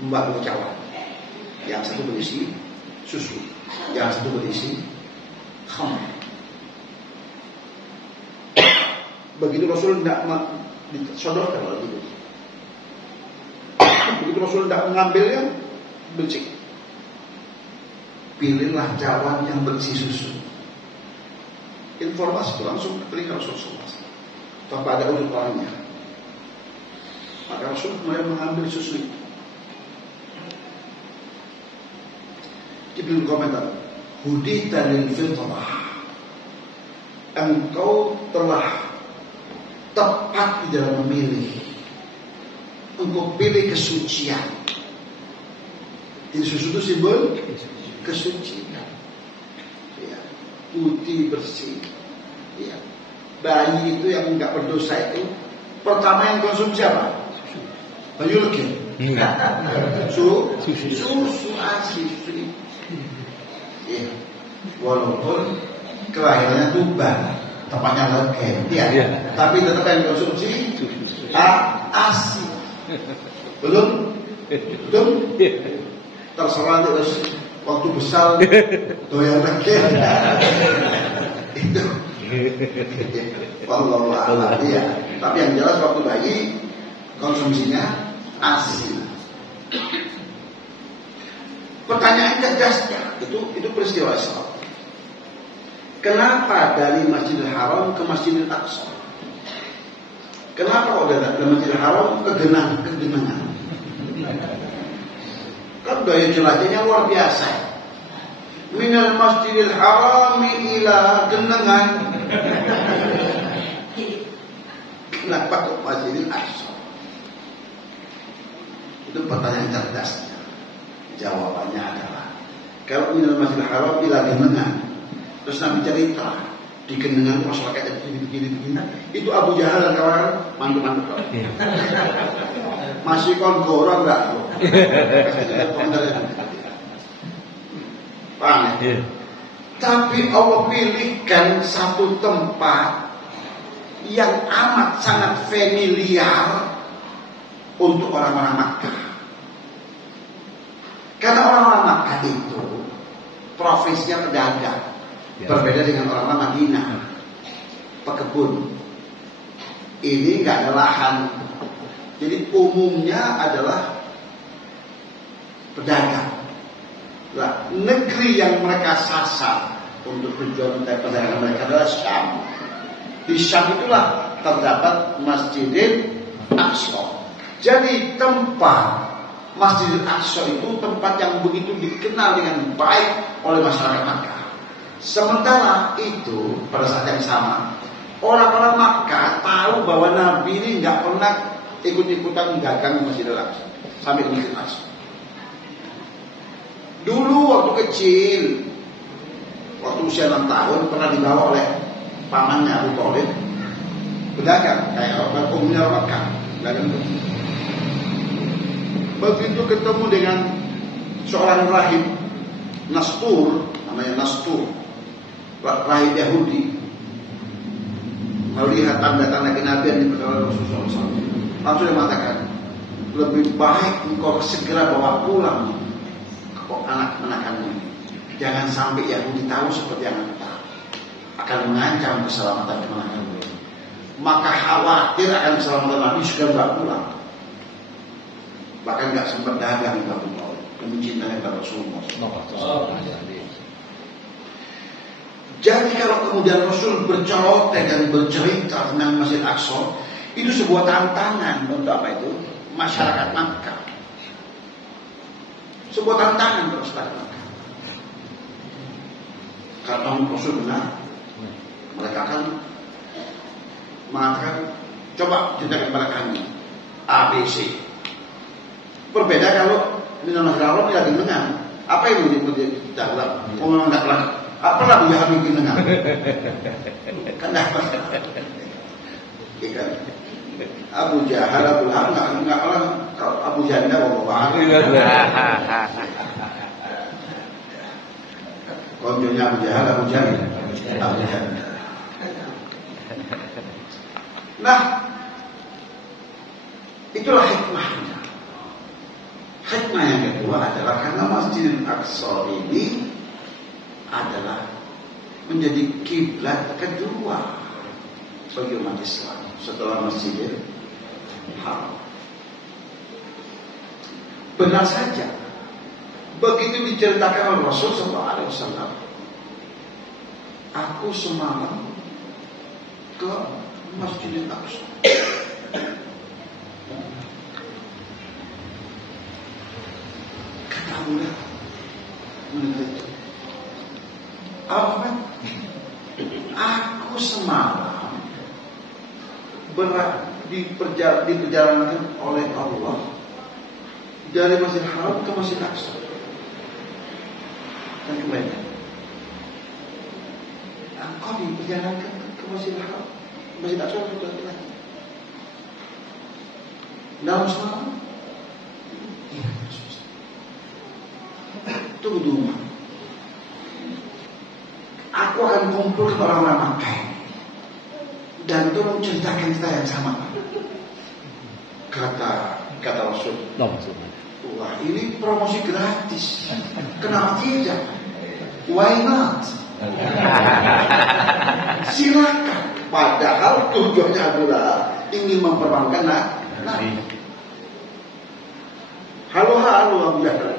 Mbak bercawan. Yang satu berisi susu, yang satu berisi khamr. Begitu Rasul tidak disodorkan oleh itu. Begitu Rasul tidak mengambilnya, bersih. Pilihlah cawan yang bersih susu. Informasi itu langsung diberikan Rasulullah. Tanpa ada urutannya. Maka Rasul kemudian mengambil susu itu. Ibnu komentar, hudita lil fitrah. Engkau telah tepat di dalam memilih. Engkau pilih kesucian. Jadi susu itu simbol kesucian. Ya, putih bersih. Ya. Bayi itu yang enggak berdosa itu pertama yang konsumsi apa? Bayi lagi. Susu asli. Ya. Walaupun kelahirannya tuban, tempatnya legen, ya. Tapi tetap yang konsumsi asli. Belum? Terserah nanti waktu besar doyan legen. Itu. Wallahu a'lam. Ya. Tapi yang jelas waktu bayi konsumsinya asli. Pertanyaan cerdasnya itu peristiwa Islam. Kenapa dari Masjidil Haram ke Masjidil Aqsa? Kenapa kok dari Masjidil Haram ke Genangan? Kan daya jelajahnya luar biasa. Minal Masjidil Haram ila Genangan. Kenapa kok Masjidil Aqsa? Itu pertanyaan cerdasnya. Jawabannya adalah kalau minal Masjidil Haram ila Genangan, terus Nabi cerita di Genangan masyarakatnya begini, itu Abu Jahal dan kawan mantu-mantu. Masih kongkoro enggak? Paham ya? Tapi Allah pilihkan satu tempat yang amat sangat familiar untuk orang-orang Makkah. Karena orang-orang Makkah itu profesinya pedagang, berbeda dengan orang-orang Madinah, pekebun. Ini nggak ada lahan, jadi umumnya adalah pedagang. Nah, negeri yang mereka sasar untuk tujuan perdagangan mereka adalah Syam. Di Syam itulah terdapat Masjidil Aqsa. Jadi tempat Masjidil Aqsa itu tempat yang begitu dikenal dengan baik oleh masyarakat Makkah. Sementara itu pada saat yang sama orang-orang Makkah tahu bahwa Nabi ini nggak pernah ikut-ikutan dagang di Masjidil Aqsa sampai di Masjidil Aqsa. Dulu waktu kecil, waktu usia 6 tahun pernah dibawa oleh pamannya Abu Thalib berdagang kayak umumnya orang Makkah, dagang. Begitu ketemu dengan seorang rahib Nastur, namanya Nastur, rahib Yahudi, melihat tanda-tanda kenabian di perjalanan Rasulullah SAW, langsung dia mengatakan, lebih baik engkau segera bawa pulang kok anak-anakmu. Jangan sampai Yahudi tahu seperti yang aku tahu, akan mengancam keselamatan kemenanganmu. Maka khawatir akan keselamatan Nabi segera bawa pulang. Bahkan nggak sempat dagang di Abu Thalib, mencintai Rasulullah. Jadi kalau kemudian Rasul berceloteh dan bercerita tentang Masjid Aqsa, itu sebuah tantangan untuk apa itu? Masyarakat Makkah. Sebuah tantangan untuk masyarakat Makkah. Kalau Rasul benar, mereka akan mengatakan, coba ceritakan kepada kami ABC. Berbeda kalau di Nasrani tidak didengar. Apa yang kita ulang? Oh memang tidak pernah. Apalah dia harus bikin dengar? Kan tidak pernah. Ikan Abu Jahal, Abu Lahab nggak pernah. Kalau Abu Janda, bawa konjonya Abu Jahal, Abu Janda. Nah, itulah hikmahnya. Hikmah yang kedua adalah karena Masjidil Aqsa ini adalah menjadi kiblat kedua bagi umat Islam setelah Masjidil Haram. Benar saja, begitu diceritakan oleh Rasul SAW, aku semalam ke Masjidil Aqsa. Kata Abu Lahab, apa? Aku semalam diperjalankan oleh Allah dari Masjidil Haram ke Masjidil Aqsa dan kembali. Engkau diperjalankan ke Masjidil Haram, Masjidil Aqsa sudah lagi. Dalam semalam, iya, tunggu dulu. Aku akan kumpul ke orang-orang Makkah dan tolong ceritakan kita yang sama. Kata Rasul. Wah, ini promosi gratis. Kenapa tidak? Why not? Silakan. Padahal tujuannya adalah ingin memperbankan Nabi. Halo Abu Jahal.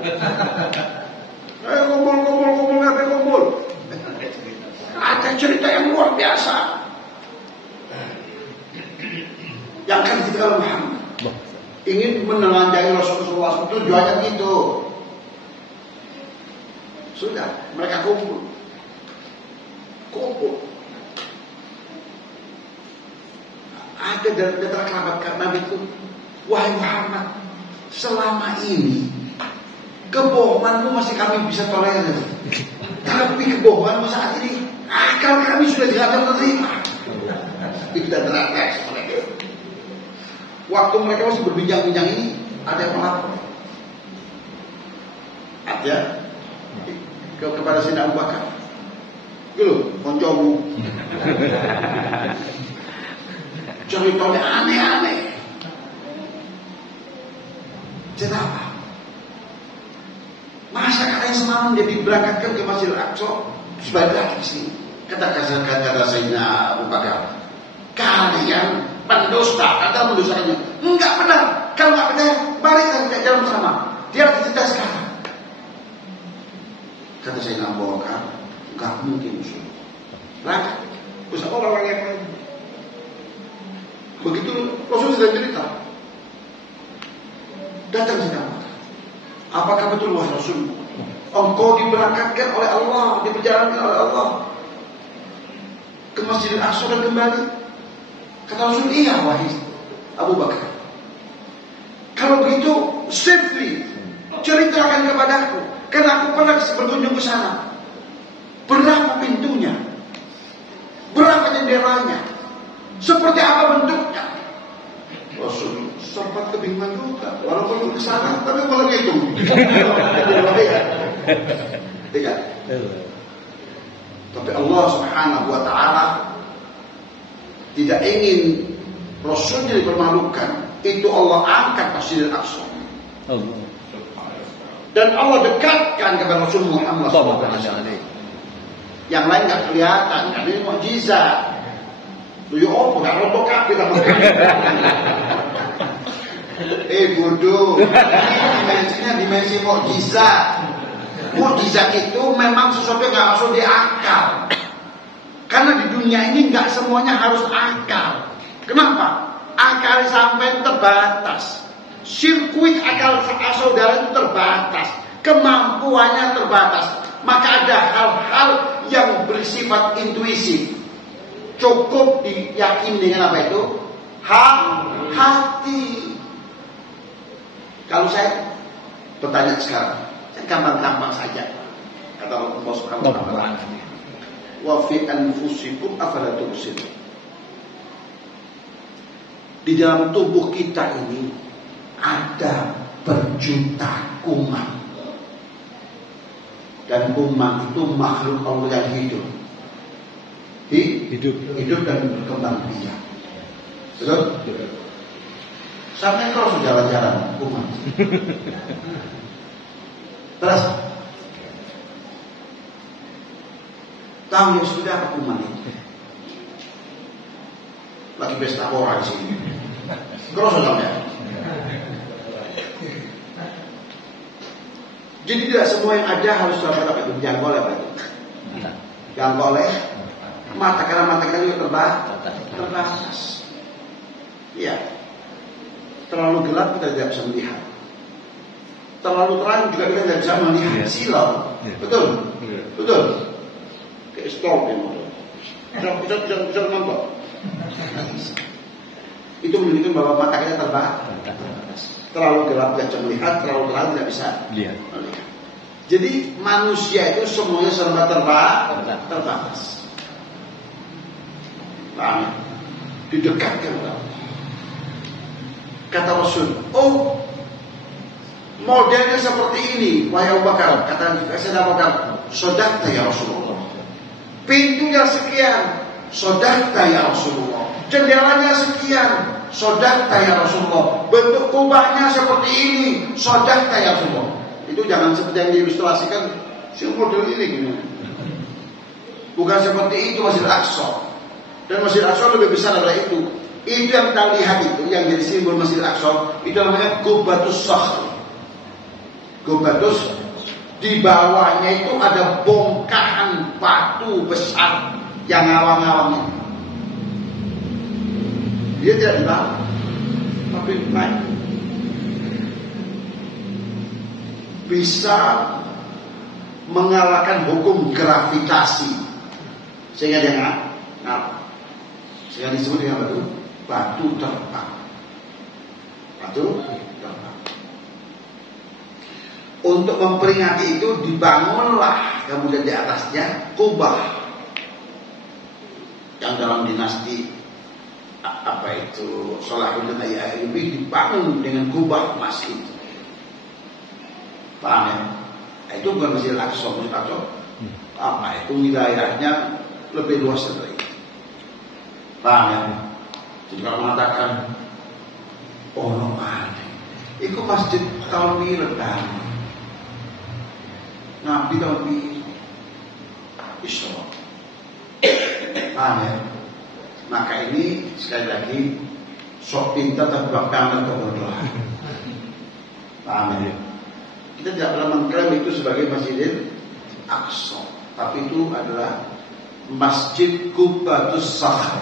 Ayo kumpul, ngapain kumpul? Ada cerita yang luar biasa yang akan diceritakan Muhammad. Ingin menelanjangi Rasulullah SAW, tujuannya gitu. Sudah, mereka kumpul. Ada dari kerabat Nabi itu, wahai Muhammad, selama ini kebohonganmu masih kami bisa tolerir, tapi kebohonganmu saat ini akal kami sudah tidak terima. Itu dan terakhir seperti itu. Waktu mereka masih berbincang-bincang ini, ada yang melapor. Ada kepada Sayyidina Abu Bakar. Gitu, koncomu. Ceritanya aneh-aneh. Kenapa? Masa kalian semalam jadi berangkatkan ke Masjidil Aqsa sebagai di sini? Kata Sayyidina Abu Bakar, kalian pendusta, kata mendustanya. Enggak benar. Kalau enggak benar, balik kita jalan bersama. Dia harus cerita sekarang. Kata Sayyidina Abu Bakar, enggak mungkin musuh. Berangkat bersama orang yang lain. Begitu Rasul sudah cerita, datang Sayyidina Abu Bakar. Apakah betul wahai Rasul, engkau diberangkatkan oleh Allah, diperjalankan oleh Allah ke Masjidil Aqsa dan kembali? Kata Rasul, iya wahai Abu Bakar. Kalau begitu, safely ceritakan kepadaku, karena aku pernah berkunjung ke sana. Berapa pintunya? Berapa jendelanya? Seperti apa bentuknya? Rasul sempat kebingungan juga, walaupun belum ke sana, tapi malah ngitung. Tidak. Tapi Allah Subhanahu wa Ta'ala tidak ingin Rasulnya dipermalukan. Itu Allah angkat Masjidil Aqsa. Dan Allah dekatkan kepada Rasul Muhammad SAW. Yang lain nggak kelihatan, karena ini mukjizat. Lu apa nggak rontok kabeh lah. Bodoh. Dimensinya dimensi mukjizat. Mukjizat itu memang sesuatu yang nggak masuk di akal. Karena di dunia ini nggak semuanya harus akal. Kenapa? Akal sampai terbatas. Sirkuit akal saudara itu terbatas. Kemampuannya terbatas. Maka ada hal-hal yang bersifat intuisi. Cukup diyakini dengan apa itu? Hati. Kalau saya bertanya sekarang, saya gampang-gampang saja. Kata Allah Subhanahu wa Ta'ala, wa fi anfusikum afala tubsirun. Di dalam tubuh kita ini ada berjuta kuman. Dan kuman itu makhluk Allah yang hidup. Hidup dan berkembang biak. Betul? Sampai kalau jalan-jalan kuman. Terus tahu yang sudah apa kuman itu? Lagi pesta orang sini. Terus sampai. Jadi tidak semua yang ada harus dapat apa itu dijangkau oleh apa itu? Dijangkau oleh mata, karena mata kita juga terbatas. Iya. Terlalu gelap kita tidak bisa melihat. Terlalu terang juga kita tidak bisa melihat. Silau. Betul? Betul. Kayak stop ya motor. Bisa nonton. Itu menunjukkan bahwa mata kita terbatas. Terlalu gelap tidak bisa melihat, terlalu terang tidak bisa melihat. Jadi manusia itu semuanya serba terbatas. Nah, didekatkan kata Rasul, oh modelnya seperti ini, wahai Abu Bakar. Kata Sayyidina Abu Bakar, sodakta ya Rasulullah. Pintunya sekian, sodakta ya Rasulullah. Jendelanya sekian, sodakta ya Rasulullah. Bentuk kubahnya seperti ini, sodakta ya Rasulullah. Itu jangan seperti yang diilustrasikan si model ini. Bukan seperti itu Masjidil Aqsa. Dan Masjidil Aqsa lebih besar dari itu. Itu yang kita lihat itu, yang jadi simbol Masjidil Aqsa, itu namanya Qubatus Sakhr. Qubatus Di bawahnya itu ada bongkahan batu besar yang ngawang-ngawang. Dia tidak di bawah, tapi naik. Bisa mengalahkan hukum gravitasi, sehingga dia ngap. Sehingga disebut dengan batu terbang. Batu terbang. Untuk memperingati itu dibangunlah kemudian di atasnya kubah yang dalam dinasti Salahuddin Ayyubi dibangun dengan kubah emas itu. Paham ya? Itu bukan Masjid Al-Aqsa, apa itu wilayahnya lebih luas dari itu. Paham ya? Jadi kalau mengatakan itu masjid tahun lebar, Nabi tahun Isra. Paham ya? Maka ini sekali lagi sok pintar tapi bakal kebodohan. Paham ya? Kita tidak pernah mengklaim itu sebagai Masjidil Aqsa, tapi itu adalah Masjid Qubbatus Sakhr.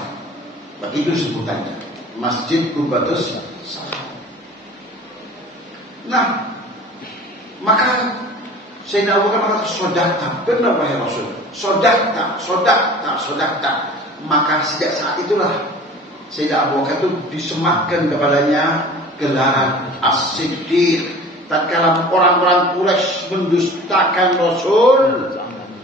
Begitu sebutannya, Masjid Qubbatus Sakhr. Nah, maka Sayyidina Abu Bakar mengatakan sodakta, benar wahai Rasul, sodakta. Maka sejak saat itulah Sayyidina Abu Bakar itu disematkan kepadanya gelaran As-Siddiq. Tatkala orang-orang Quraisy mendustakan Rasul,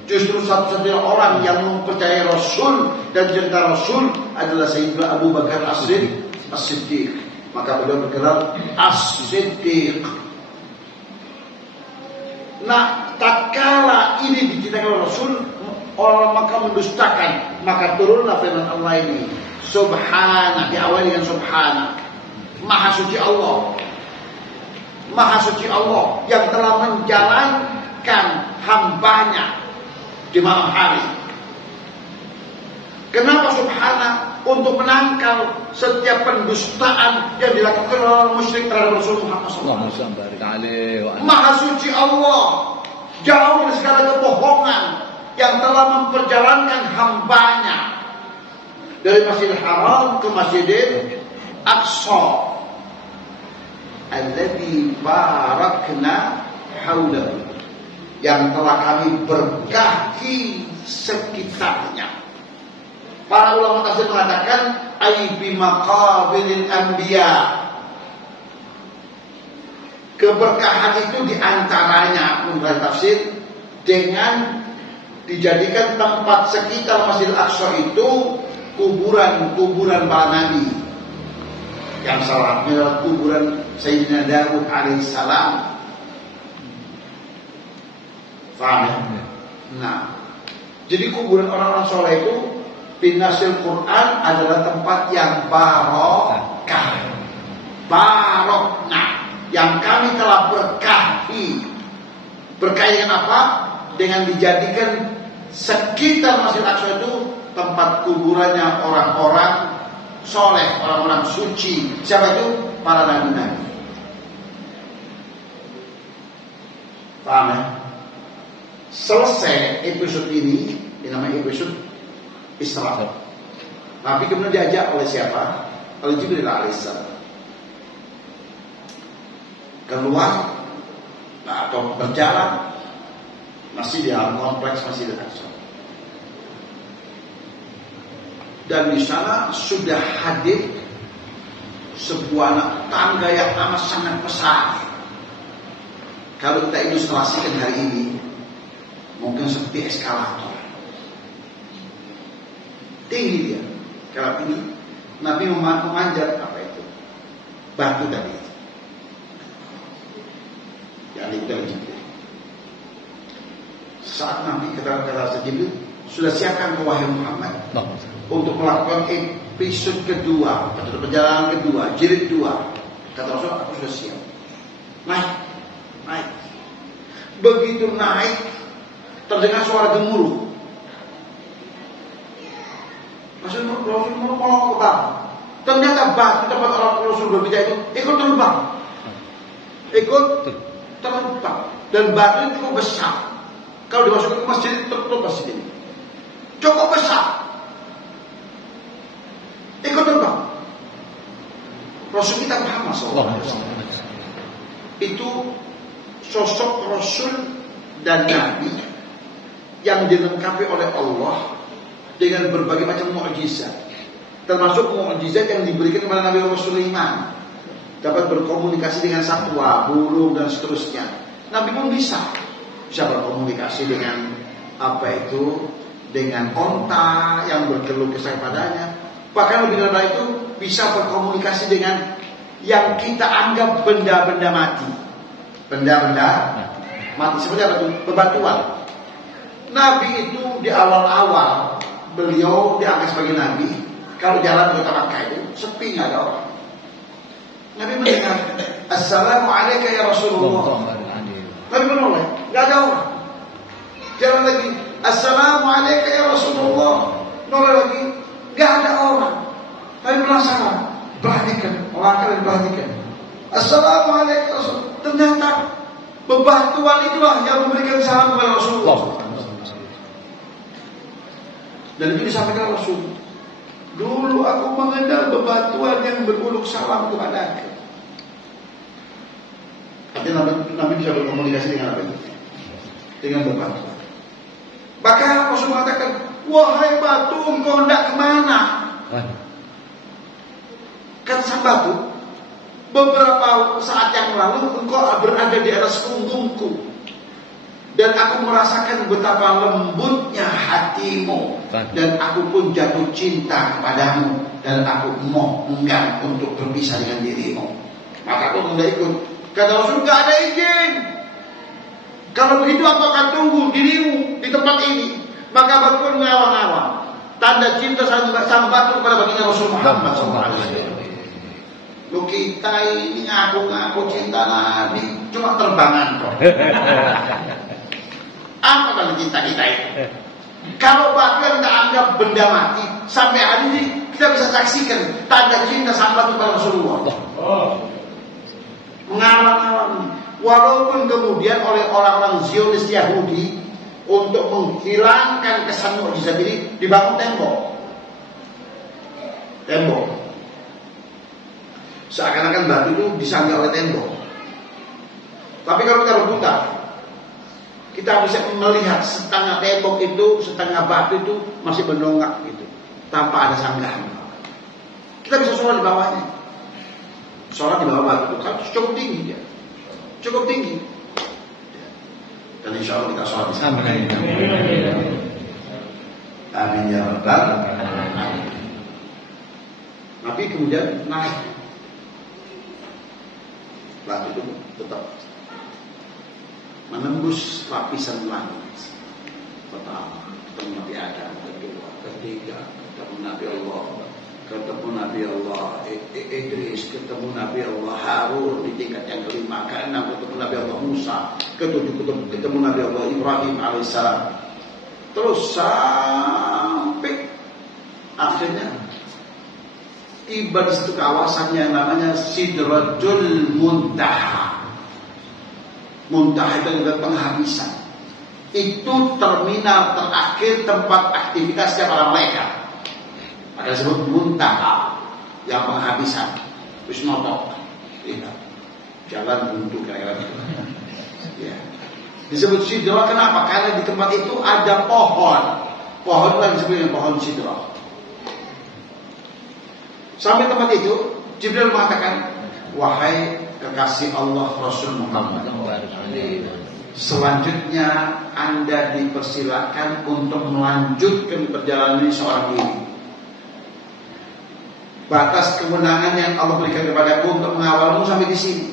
justru satu-satunya orang yang mempercayai Rasul dan cinta Rasul adalah Sayyidina Abu Bakar As-Siddiq. Maka beliau bergerak As-Siddiq. Nah, tatkala ini dicintai oleh Rasul, orang maka mendustakan, maka turunlah firman Allah ini, Subhana, diawali dengan Subhana, Maha Suci Allah. Maha Suci Allah yang telah menjalankan hambanya di malam hari. Kenapa Subhana? Untuk menangkal setiap pendustaan yang dilakukan oleh orang musyrik terhadap Rasul Muhammad SAW. Maha Suci Allah, jauh dari segala kebohongan, yang telah memperjalankan hambanya dari Masjidil Haram ke Masjidil Aqsa. Alladzi barakna haulahu, yang telah kami berkahi sekitarnya. Para ulama tafsir mengatakan ai bi maqabilil anbiya. Keberkahan itu diantaranya menurut tafsir dengan dijadikan tempat sekitar Masjidil Aqsa itu kuburan-kuburan para nabi. Yang salah satunya adalah kuburan Sayyidina Daud alaihissalam. Faham ya? Nah, jadi kuburan orang-orang soleh itu binasil Quran adalah tempat yang barokah. Barokah yang kami telah berkahi. Berkahi dengan apa? Dengan dijadikan sekitar Masjid Aqsa itu tempat kuburannya orang-orang soleh, orang-orang suci. Siapa itu? Para nabi-nabi. Paham ya? Selesai episode ini namanya episode Isra. Nabi kemudian diajak oleh siapa? Oleh Jibril alaihissalam keluar atau berjalan masih di dalam kompleks Masjidil Aqsa. Dan di sana sudah hadir sebuah tangga yang amat sangat besar. Kalau kita ilustrasikan hari ini, mungkin seperti eskalator. Tinggi dia. Kalau ini Nabi memanjat apa itu? Batu tadi. Yang itu Jibril. Saat Nabi kata Jibril, sudah siapkan wahai Muhammad untuk melakukan episode kedua atau perjalanan kedua, jilid 2. Kata Rasul, aku sudah siap. Naik. Begitu naik, terdengar suara gemuruh. Rasul mau terbang. Ternyata batu tempat orang Rasul berbicara itu ikut terbang. terbang. Dan batu itu cukup besar. Kalau dimasukkan ke masjid tertutup masjid ini. Cukup besar. Ikut terbang. Rasul kita Muhammad SAW itu sosok Rasul dan Nabi yang dilengkapi oleh Allah dengan berbagai macam mukjizat, termasuk mukjizat yang diberikan kepada Nabi Sulaiman, dapat berkomunikasi dengan satwa, burung dan seterusnya. Nabi pun bisa berkomunikasi dengan dengan onta yang berkeluh kesah padanya. Bahkan lebih dari itu bisa berkomunikasi dengan yang kita anggap benda-benda mati. Benda-benda mati seperti apa itu? Bebatuan. Nabi itu di awal-awal beliau diangkat sebagai nabi. Kalau jalan di kota Makkah itu sepi, nggak ada orang. Nabi mendengar, Assalamualaikum ya Rasulullah. Nabi menoleh, nggak ada orang. Jalan lagi, Assalamualaikum ya Rasulullah. Noleh lagi, nggak ada orang. Nabi penasaran, perhatikan, orang kalian perhatikan. Assalamualaikum ya Rasulullah. Ternyata bebatuan itulah yang memberikan salam kepada Rasulullah. Dan itu disampaikan Rasul. Dulu aku mengenal bebatuan yang beruluk salam kepada aku. Artinya Nabi bisa berkomunikasi dengan apa itu? Dengan bebatuan. Bahkan Rasul mengatakan, wahai batu, engkau hendak kemana? Kata sang batu, beberapa saat yang lalu engkau berada di atas punggungku. Dan aku merasakan betapa lembutnya hatimu. Dan aku pun jatuh cinta kepadamu. Dan aku enggan untuk berpisah dengan dirimu. Maka aku tidak ikut. Kata Rasul, gak ada izin. Kalau begitu aku akan tunggu dirimu di tempat ini. Maka aku pun mengawang-awang. Tanda cinta sang batu kepada baginda Rasul Muhammad SAW. Lu kita ini ngaku-ngaku cinta Nabi, cuma terbangan kok. Apa kalau cinta kita itu? Kalau batu yang tak anggap benda mati, sampai hari ini kita bisa saksikan tanda cinta sang batu kepada Rasulullah. Mengawang-awang. Walaupun kemudian oleh orang-orang Zionis Yahudi untuk menghilangkan kesan mukjizat ini dibangun tembok. Seakan-akan batu itu disanggah oleh tembok. Tapi kalau kita berputar, kita bisa melihat setengah tembok itu, setengah batu itu masih mendongak gitu, tanpa ada sanggahan. Kita bisa sholat di bawahnya. Sholat di bawah batu itu kan cukup tinggi dia, cukup tinggi. Dan insya Allah kita sholat di sana. Amin ya rabbal alamin. Nabi kemudian naik. Batu itu tetap menembus lapisan langit. Pertama, ketemu Nabi Adam. Kedua, ketiga, ketemu Nabi Allah. Ketemu Nabi Allah Idris. Ketemu Nabi Allah Harun di tingkat yang kelima. Keenam, ketemu Nabi Allah Musa. Ketujuh, ketemu Nabi Allah Ibrahim alaihissalam. Terus sampai akhirnya tiba di satu kawasan yang namanya Sidratul Muntaha. Muntaha itu adalah penghabisan. Itu terminal terakhir tempat aktivitasnya para malaikat. Ada disebut Muntaha, yang penghabisan. Wis notok. Jalan buntu kira-kira gitu. Ya. Disebut Sidra kenapa? Karena di tempat itu ada pohon. Pohon itu disebut dengan pohon Sidra. Sampai tempat itu Jibril mengatakan, wahai kekasih Allah Rasul Muhammad, selanjutnya Anda dipersilakan untuk melanjutkan perjalanan ini seorang diri. Batas kemenangan yang Allah berikan kepadaku untuk mengawalmu sampai di sini.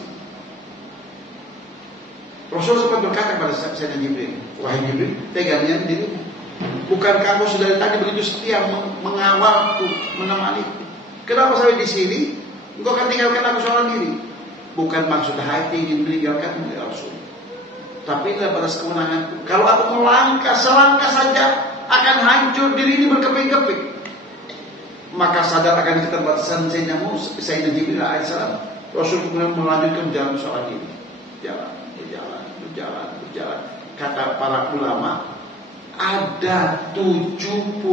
Rasul sempat berkata kepada Sayyidina Jibril, wahai Jibril, teganya dirimu. Bukan kamu sudah tadi begitu setia mengawalku, menemaniku. Kenapa sampai di sini? Engkau akan tinggalkan aku seorang diri. Bukan maksud hati ingin meninggalkanmu ya Rasul. Tapi inilah batas kemenanganku. Kalau aku melangkah selangkah saja, akan hancur diri ini berkeping-keping. Maka sadar akan keterbatasan Sayyidina Jibril alaihissalam. Rasul kemudian melanjutkan jalan seorang diri. Jalan. berjalan. Kata para ulama, ada 70.000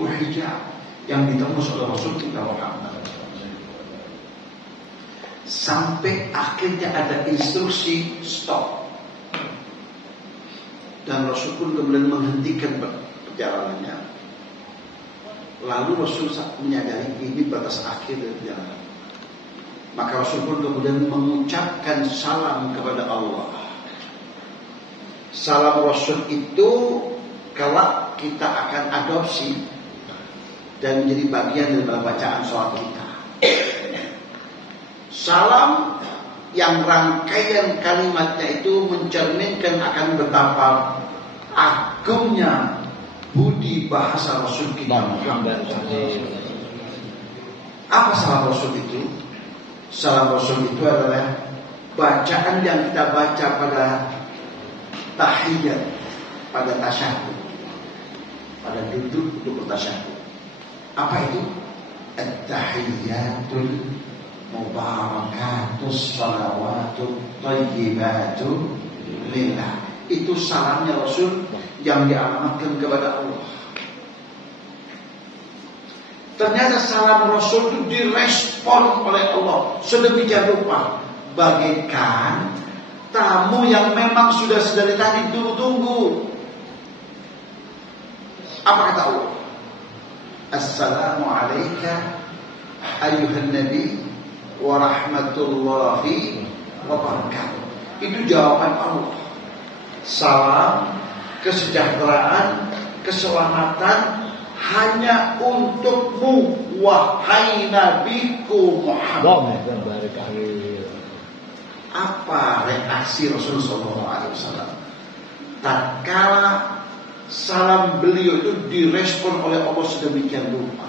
hijab yang ditembus oleh Rasul kita Muhammad. Sampai akhirnya ada instruksi stop. Dan Rasul pun kemudian menghentikan perjalanannya. Lalu Rasul menyadari ini batas akhir dari perjalanan. Maka Rasul pun kemudian mengucapkan salam kepada Allah. Salam Rasul itu kelak kita akan adopsi dan menjadi bagian dari bacaan sholat kita. Salam yang rangkaian kalimatnya itu mencerminkan akan betapa agungnya budi bahasa Rasul kita Muhammad. Apa salam Rasul itu? Salam Rasul itu adalah bacaan yang kita baca pada tahiyat, pada tasyahud, pada duduk untuk bertasyahud. Apa itu? At-tahiyyatul mubarakatus salawatut thayyibatul lillah. Itu salamnya Rasul yang dialamatkan kepada Allah. Ternyata salam Rasul itu direspon oleh Allah sedemikian rupa, bagaikan tamu yang memang sudah dari tadi tunggu-tunggu. Apa kata Allah? Assalamu alayka ayyuhan nabi wa rahmatullahi wa barakatuh. Itu jawaban Allah. Salam, kesejahteraan, keselamatan hanya untukmu wahai nabiku Muhammad. Apa reaksi Rasulullah SAW tatkala salam beliau itu direspon oleh Allah sedemikian rupa?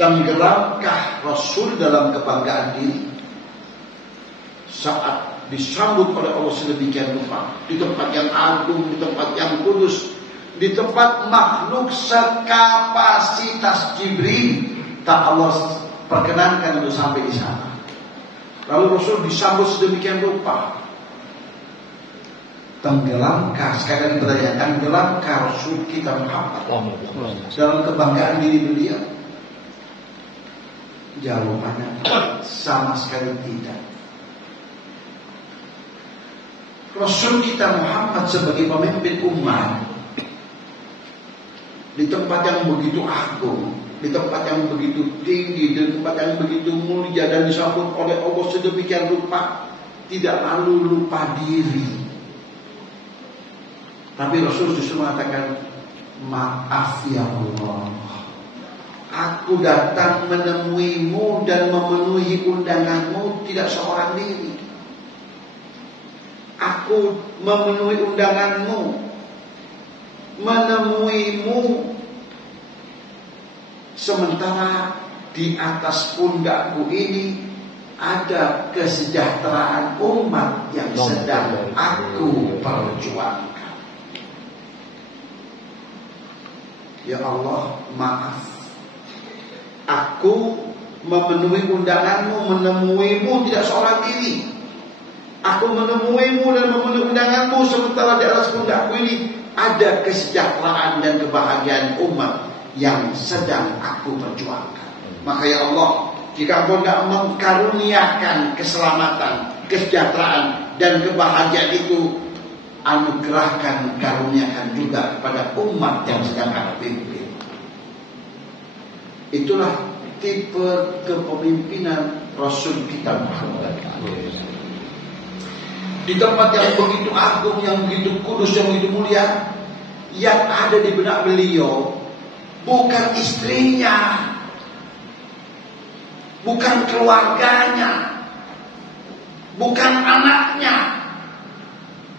Tenggelamkah Rasul dalam kebanggaan diri saat disambut oleh Allah sedemikian rupa, di tempat yang agung, di tempat yang kudus, di tempat makhluk sekapasitas Jibril, tak Allah perkenankan untuk sampai di sana. Lalu Rasul disambut sedemikian rupa. Tenggelamkah, sekali lagi pertanyaan, tenggelamkah Rasul kita Muhammad dalam kebanggaan diri beliau? Jawabannya sama sekali tidak. Rasul kita Muhammad sebagai pemimpin umat di tempat yang begitu agung, di tempat yang begitu tinggi, di tempat yang begitu mulia dan disambut oleh Allah sedemikian rupa, tidak lalu lupa diri. Tapi Rasul justru mengatakan, maaf ya Allah, aku datang menemuimu dan memenuhi undanganmu tidak seorang diri. Aku memenuhi undanganmu, menemuimu, sementara di atas pundakku ini ada kesejahteraan umat yang sedang aku perjuangkan. Ya Allah, maaf, aku memenuhi undanganmu, menemuimu tidak seorang diri. Aku menemuimu dan memenuhi undanganmu, sementara di atas pundakku ini ada kesejahteraan dan kebahagiaan umat yang sedang aku perjuangkan. Maka ya Allah, jika Engkau tidak mengkaruniakan keselamatan, kesejahteraan dan kebahagiaan itu, anugerahkan, karuniakan juga kepada umat yang sedang aku pimpin. Itulah tipe kepemimpinan Rasul kita Muhammad. Di tempat yang begitu agung, yang begitu kudus, yang begitu mulia, yang ada di benak beliau bukan istrinya, bukan keluarganya, bukan anaknya,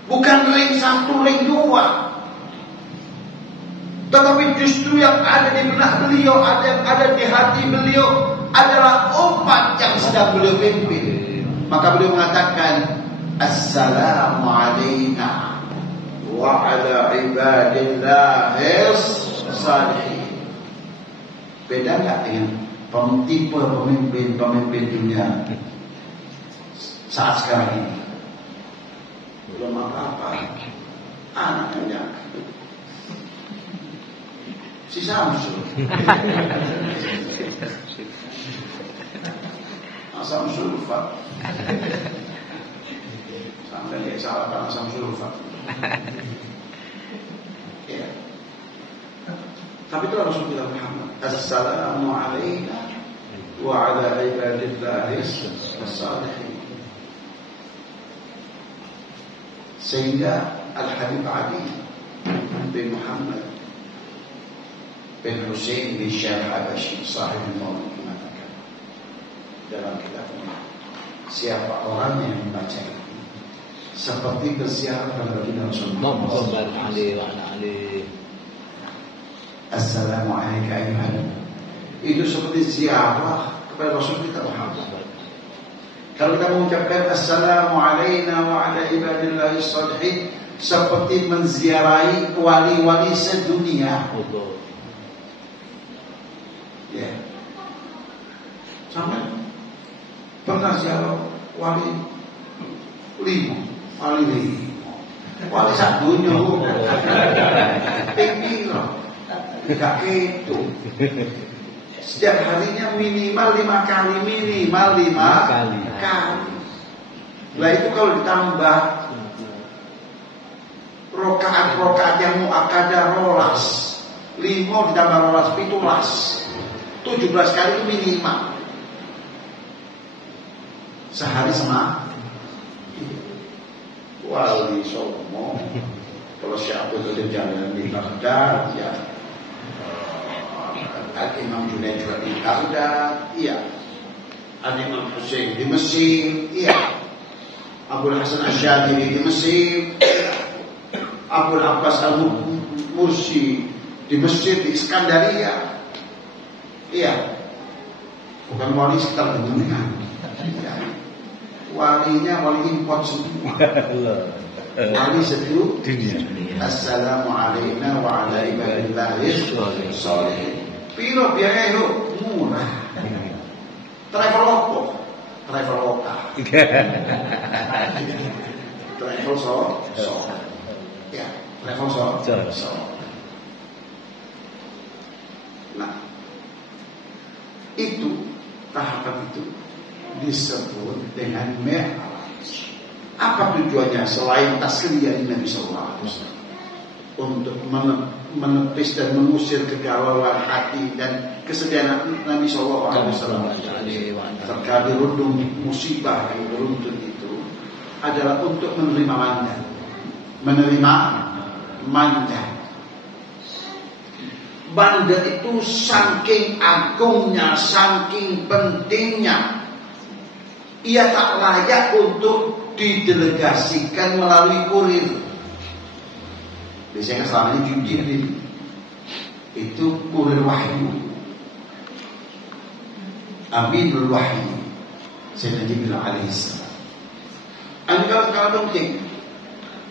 bukan ring satu, ring dua, tetapi justru yang ada di benak beliau, yang ada di hati beliau adalah umat yang sedang beliau pimpin. Maka beliau mengatakan, assalamu alayna wa ala ibadillahis salihin. Beda gak dengan tipe pemimpin dunia saat sekarang ini? belum apa-apa, anaknya si Samsul. Samsul Fat. Sampai kayak salah karena Samsul Fat. Ya. Tapi itu Rasulullah Muhammad. Assalamu alayna wa ala ibadillahis salihin. Sehingga Al-Habib Ali bin Muhammad bin Hussein bin Syekh Habashi sahib al-Maulid mengatakan dalam kitabnya, siapa orang yang membaca ini seperti berziarah kepada Rasulullah SAW. Assalamualaikum ayuhan. Itu seperti ziarah kepada Rasul kita Muhammad. Kalau kita mengucapkan Assalamu alayna wa ala ibadillahis salihin, seperti menziarahi wali-wali sedunia. Ya. Sampai pernah ziarah wali 5, wali sadunya pingpiro gak gitu. Setiap harinya minimal 5 kali, minimal 5 kali. Nah itu kalau ditambah rokaat yang muakkadah rolas, 5 ditambah rolas 17 kali itu minimal. Sehari sama wali Songo. Kalau siapa itu jalan di Baghdad, ya Al-Imam Junaid juga di Baghdad, iya. Al-Imam Hussein di Mesir, iya. Abul Hasan Asyadili di Mesir, iya. Abul Abbas Al-Mursi di Mesir, di Iskandaria, iya. Bukan wali sekitar Benungan, iya. Walinya wali import semua. Wali seluruh dunia. Assalamu alayna wa ala ibadillahis sholihin. Piro biaya itu murah. Travel opo? Travel lokal. Travel so. Ya, travel so. Nah, itu tahapan itu disebut dengan Mi'raj. Apa tujuannya selain tasliyah Nabi sallallahu alaihi wasallam? Untuk menepis dan mengusir kegalauan hati dan kesedihan Nabi sallallahu alaihi wasallam terkait dirundung musibah yang beruntun itu adalah untuk menerima mandat. Mandat itu saking agungnya, saking pentingnya, ia tak layak untuk didelegasikan melalui kurir. Biasanya selama ini Jibril itu kurir wahyu, Aminul Wahyu, Sayyidina Jibril alaihissalam. Ini kalau penting.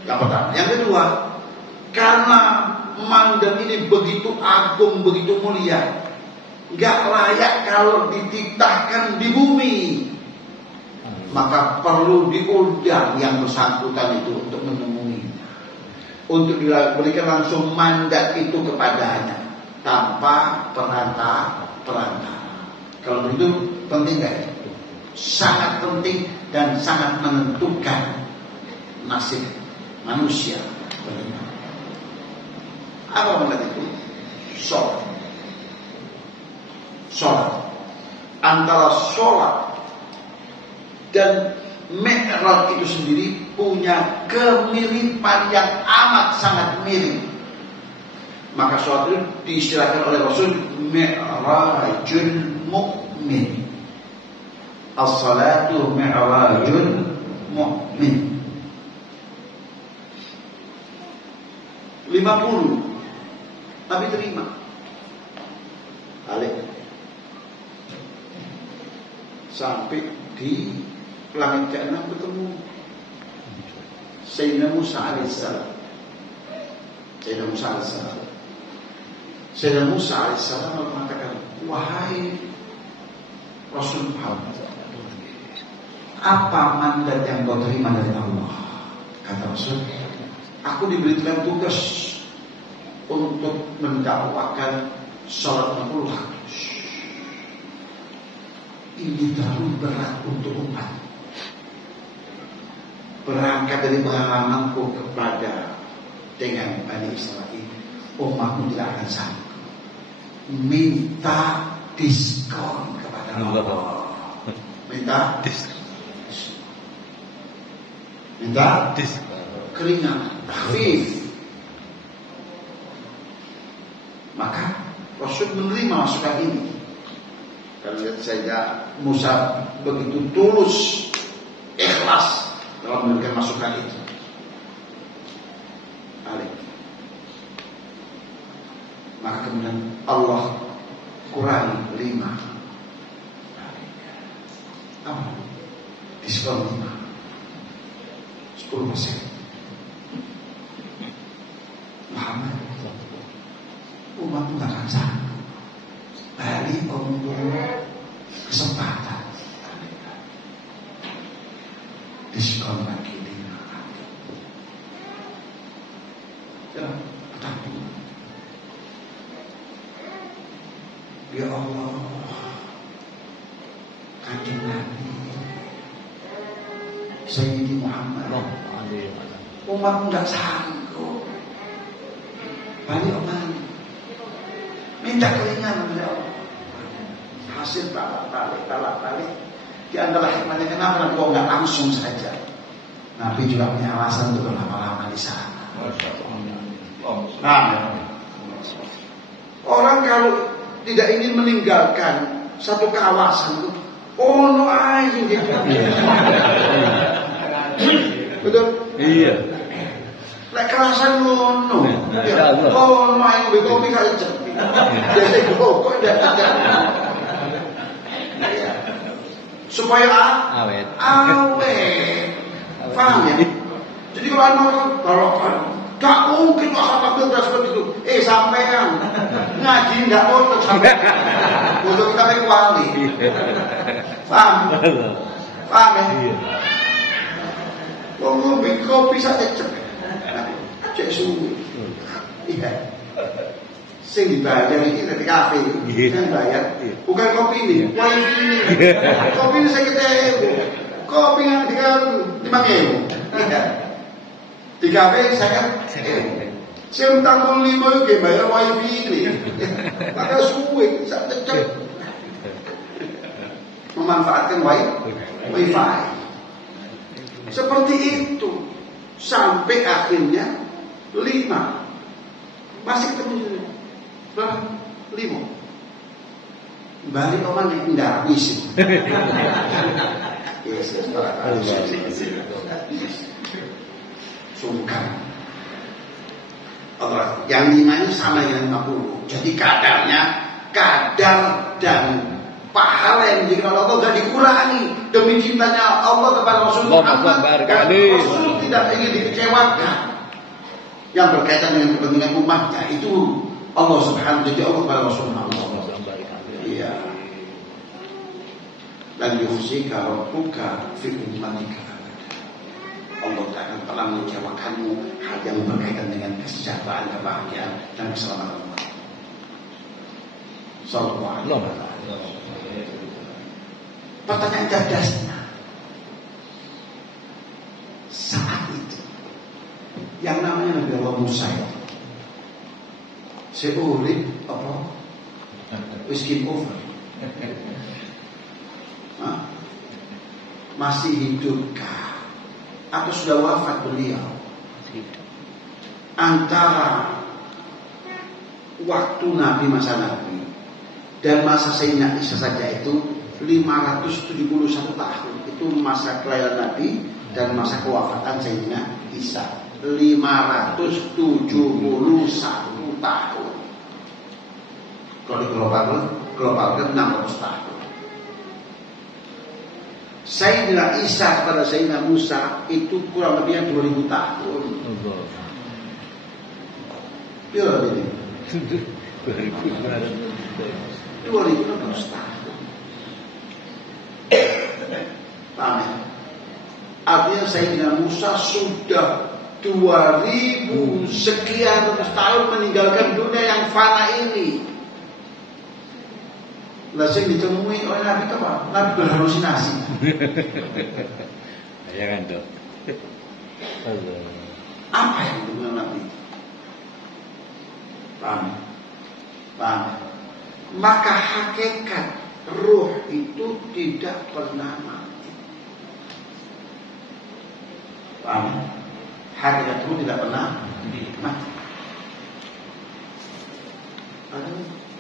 Yang pertama, yang kedua, karena mandat ini begitu agung, begitu mulia, nggak layak kalau dititahkan di bumi. Maka perlu diundang yang bersangkutan itu untuk menemui, untuk diberikan langsung mandat itu kepadanya tanpa perantara. Kalau begitu penting gak? Sangat penting dan sangat menentukan nasib manusia. Apa mandat itu? Sholat. Antara sholat dan Mi'raj itu sendiri punya kemiripan yang amat sangat mirip. Maka sholat itu diistilahkan oleh Rasul Mi'rajul Mu'min. As-salatu Mi'rajul Mu'min. 50 Nabi terima. Balik sampai di langit ke-6 ketemu Sayyidina Musa alaihissalam. Sayyidina Musa alaihissalam mengatakan, wahai Rasul Muhammad, apa mandat yang kau terima dari Allah? Kata Rasul, aku diberikan tugas untuk mendakwakan salat 60 waktu. Ini terlalu berat untuk umat. Berangkat dari pengalamanku kepada dengan Bani Israil, umatmu tidak akan sanggup. Minta diskon kepada Allah. Minta diskon. Minta keringanan, takhfif. Maka Rasul menerima masukan ini. Kalau lihat saja Musa begitu tulus, ikhlas dalam memberikan masukan itu. Maka kemudian Allah kurangi 5. Apa? Diskon 5. 10%. Muhammad, umat itu akan sanggup. Bali untuk kesempatan. Diskon lagi 5 kali. Ya, tapi ya Allah, Kanjeng Nabi Sayyidi Muhammad, umat tidak sanggup. Balik oman, minta keringanan ya Allah. Hasil balik. Di antara hikmahnya kenapa kok nggak langsung saja? Nabi juga punya alasan untuk berlama-lama di sana. Nah, orang kalau tidak ingin meninggalkan satu kawasan itu, no aja gitu. Betul? Iya. Lek kerasan ngono. No aja kopi kali cepet. Jadi kok ndak ada. Supaya awet. Paham ya? Jadi kalau gak mungkin akhlak udah seperti itu. Sampean ngaji nggak boleh sampai untuk kita pakai wali. Paham ya? Ngomong kopi saja cepet. Cek suwi. Iya. Sing dibayar ini dari kafe, kan bayar. Bukan kopi ini, wifi ini. Kopi ini saya kita kopi yang 5.000. Di kafe saya saya tanggung 5 itu bayar wifi ini. Maka suwe, saya cek memanfaatkan wifi. Seperti itu sampai akhirnya 5 masih ketemu. Berapa? 5. Balik oman yang enggak habis. Sungkan. Yang 5 ini sama dengan 50. Jadi kadar dan pahala yang diberikan Allah tidak dikurangi demi cintanya Allah kepada Rasul Muhammad. Rasul tidak ingin dikecewakan. Yang berkaitan dengan kepentingan umatnya itu Allah Subhanahu jadi Allah kepada Rasulullah. Iya. Dan yuhsika rabbuka fi ummatika. Allah tak akan pernah mengecewakanmu hal yang berkaitan dengan kesejahteraan, kebahagiaan dan keselamatan umat. Sallallahu alaihi wasallam. Pertanyaan cerdasnya saat itu yang namanya Nabi Allah Musa itu seurip apa? Wis game over. Masih hidupkah? Atau sudah wafat beliau? Antara waktu Nabi, masa Nabi dan masa Sayyidina Isa saja itu 571 tahun. Itu masa kelahiran Nabi dan masa kewafatan Sayyidina Isa 571 tahun. Kalau diglobalkan 600 tahun. Sayyidina Isa kepada Sayyidina Musa itu kurang lebihnya 2000 tahun. Berapa ini? 2000 tahun. Paham ya? Artinya Sayyidina Musa sudah 2000 sekian tahun meninggalkan dunia yang fana ini. Lah sing ditemui oleh Nabi itu apa? Nabi berhalusinasi. Ya kan dok. Apa yang dengan Nabi? Paham. Maka hakikat ruh itu tidak pernah mati. Paham? Hakikat ruh tidak pernah mati.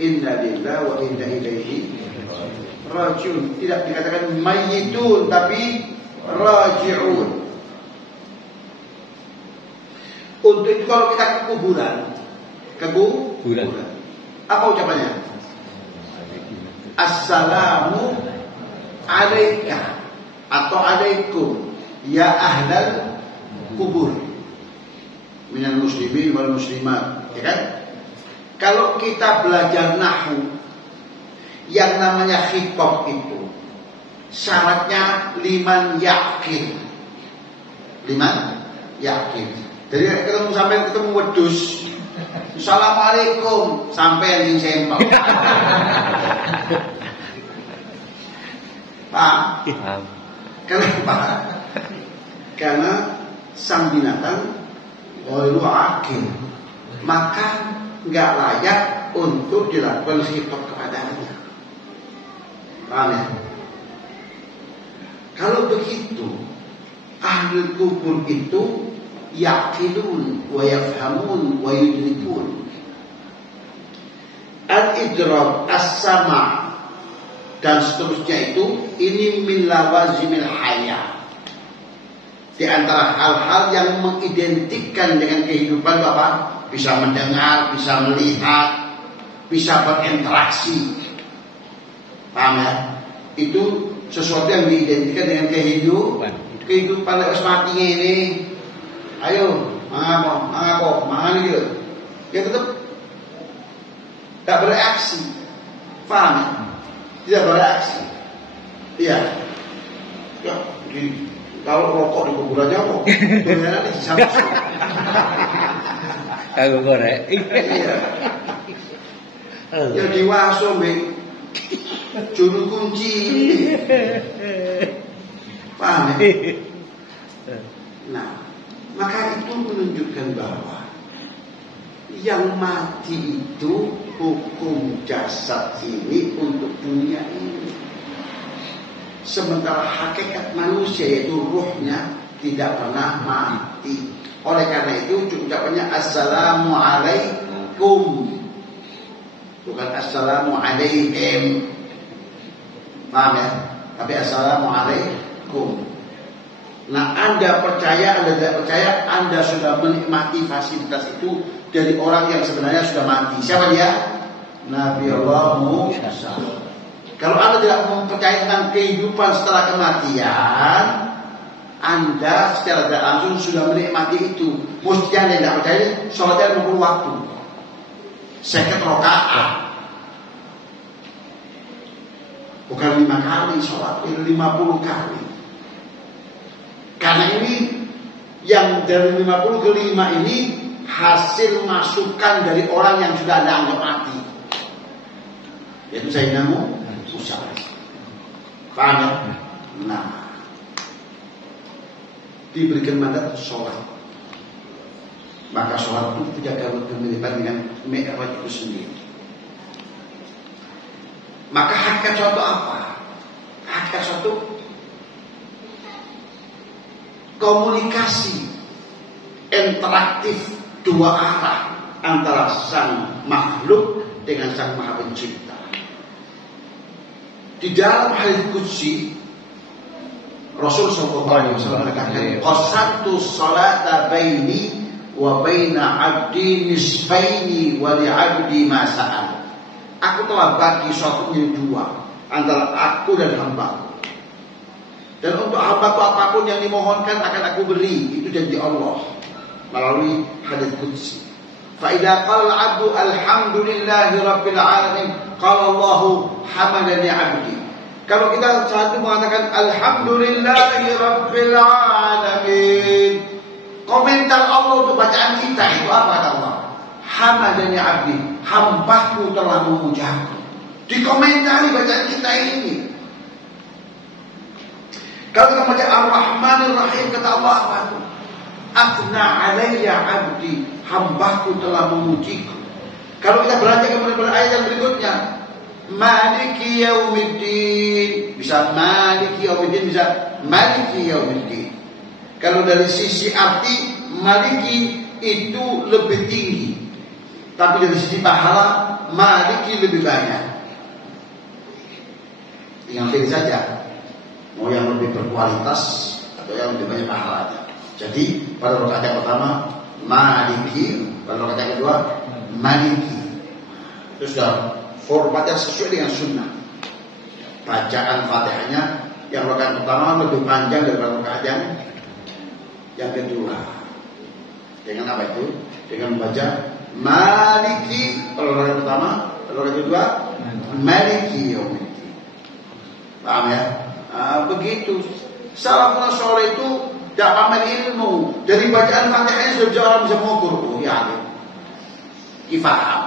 Inna lillahi wa inna ilaihi rajiun. Tidak dikatakan mayyitun tapi raji'un. Untuk itu kalau kita ke kuburan, apa ucapannya? Assalamu alaika atau alaikum ya ahlal kubur minal muslimin wal muslimat, ya kan? Kalau kita belajar nahwu, yang namanya khitab itu syaratnya liman yakin. Jadi ketemu wedus, assalamualaikum, sampai yang sempel. Paham? Kenapa? Karena sang binatang ghairu aqil, maka nggak layak untuk dilakukan khitab kepadanya. Paham ya? Kalau begitu, ahli kubur itu yaqilun wa yafhamun wa yudrikun. Al-idrak, as-sama' dan seterusnya itu ini min lawazimil haya. Di antara hal-hal yang mengidentikan dengan kehidupan Bapak, bisa mendengar, bisa melihat, bisa berinteraksi. Paham ya? Itu sesuatu yang diidentikan dengan kehidupan lewat mati ini. Ayo, mangapa, mangan gitu. Ya tetap tidak bereaksi. Paham ya? Tidak bereaksi. Iya. Ya, kalau rokok di kuburan aja kok. Beneran di sana. Aku korek. Iya. Ya diwaso mbek juru kunci. Paham ya? Nah, maka itu menunjukkan bahwa yang mati itu hukum jasad ini untuk dunia ini. Sementara hakikat manusia yaitu ruhnya tidak pernah mati. Oleh karena itu ucapannya assalamu alaikum, bukan assalamu alaihim. Paham ya? Tapi assalamu alaikum. Nah, Anda percaya, Anda tidak percaya, Anda sudah menikmati fasilitas itu dari orang yang sebenarnya sudah mati. Siapa dia? Nabi Allah Musa. Kalau Anda tidak mempercayai tentang kehidupan setelah kematian, Anda secara tidak langsung sudah menikmati itu. Mesti Anda tidak percaya, sholatnya 20 waktu, 50 rakaat, bukan 5 kali sholat, itu 50 kali. Karena ini yang dari 50 ke 5 ini hasil masukan dari orang yang sudah Anda anggap mati, yaitu Sayyidina Musa. Paham ya? Nah, diberikan mandat sholat, maka sholat itu tidak kemiripan dengan Mi'raj itu sendiri. Maka hakikat suatu apa? Hakikat suatu komunikasi interaktif dua arah antara sang makhluk dengan sang maha pencipta. Di dalam hadits qudsi Rasul sallallahu alaihi wasallam mengatakan, qasamtu sholata baini wa baina 'abdi nisfaini wa li 'abdi ma sa'al. Aku telah bagi suatu menjadi dua antara aku dan hamba. Dan untuk hamba apapun yang dimohonkan akan aku beri. Itu janji Allah melalui hadits qudsi. Fa idza qala al-'abdu alhamdulillahi rabbil alamin qala Allahu hamadani 'abdi. Kalau kita saat itu mengatakan alhamdulillahi rabbil bacaan kita itu apa kata Allah? Hamadani abdi, hambaku telah memujaku. Dikomentari bacaan kita ini. Kalau kita baca Ar-Rahmanir Rahim kata Allah apa itu? Athna alayya abdi, hambaku telah memujiku. Kalau kita beranjak kepada ayat yang berikutnya, Maliki yaumiddin, bisa Maliki yaumiddin, bisa Maliki yaumiddin. Kalau dari sisi arti Maliki itu lebih tinggi, tapi dari sisi pahala Maliki lebih banyak. Tinggal pilih saja mau yang lebih berkualitas atau yang lebih banyak pahalanya. Jadi pada rakaat yang pertama Maliki, pada rakaat yang kedua Maliki. Itu sudah formatnya sesuai dengan sunnah. Bacaan Fatihahnya yang rakaat pertama lebih panjang daripada rakaat yang kedua. Dengan apa itu? Dengan membaca Maliki pada rakaat pertama, pada rakaat kedua Maliki yaumiddin. Paham ya? Begitu. Salafun saleh itu tidak pamer ilmu. Dari bacaan Fatihahnya sudah orang bisa mengukur. Oh ya, faham.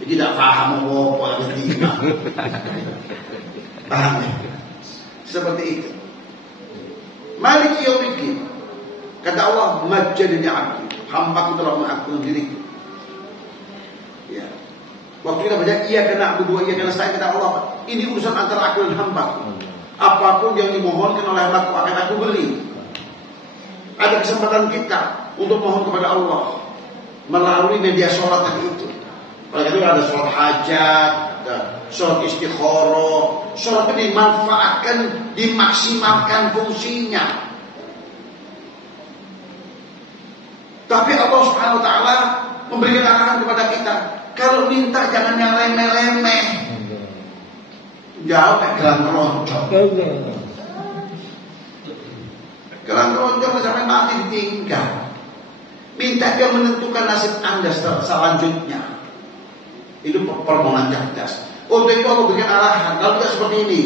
Jadi tidak paham apa yang ketiga. Paham ya? Seperti itu. Maliki yaumiddin. Kata Allah, majjadani abdi, hambaku telah mengakui diriku. Ya. Waktu kita baca iya kena berdua, iya kena saya, kata Allah, ini urusan antara aku dan hambaku. Apapun yang dimohonkan oleh hambaku akan aku beri. Ada kesempatan kita untuk mohon kepada Allah melalui media sholat tadi itu. Pada itu ada sholat hajat, ada sholat istikharah. Sholat ini dimanfaatkan, dimaksimalkan fungsinya. Tapi Allah Subhanahu wa taala memberikan arahan kepada kita, kalau minta jangan yang remeh-remeh. Jauh kayak gelang keroncong. Gelang keroncong sampai mati ditinggal. Minta dia menentukan nasib Anda selanjutnya. Itu permohonan cerdas. Untuk itu Allah berikan arahan. Kalau tidak seperti ini,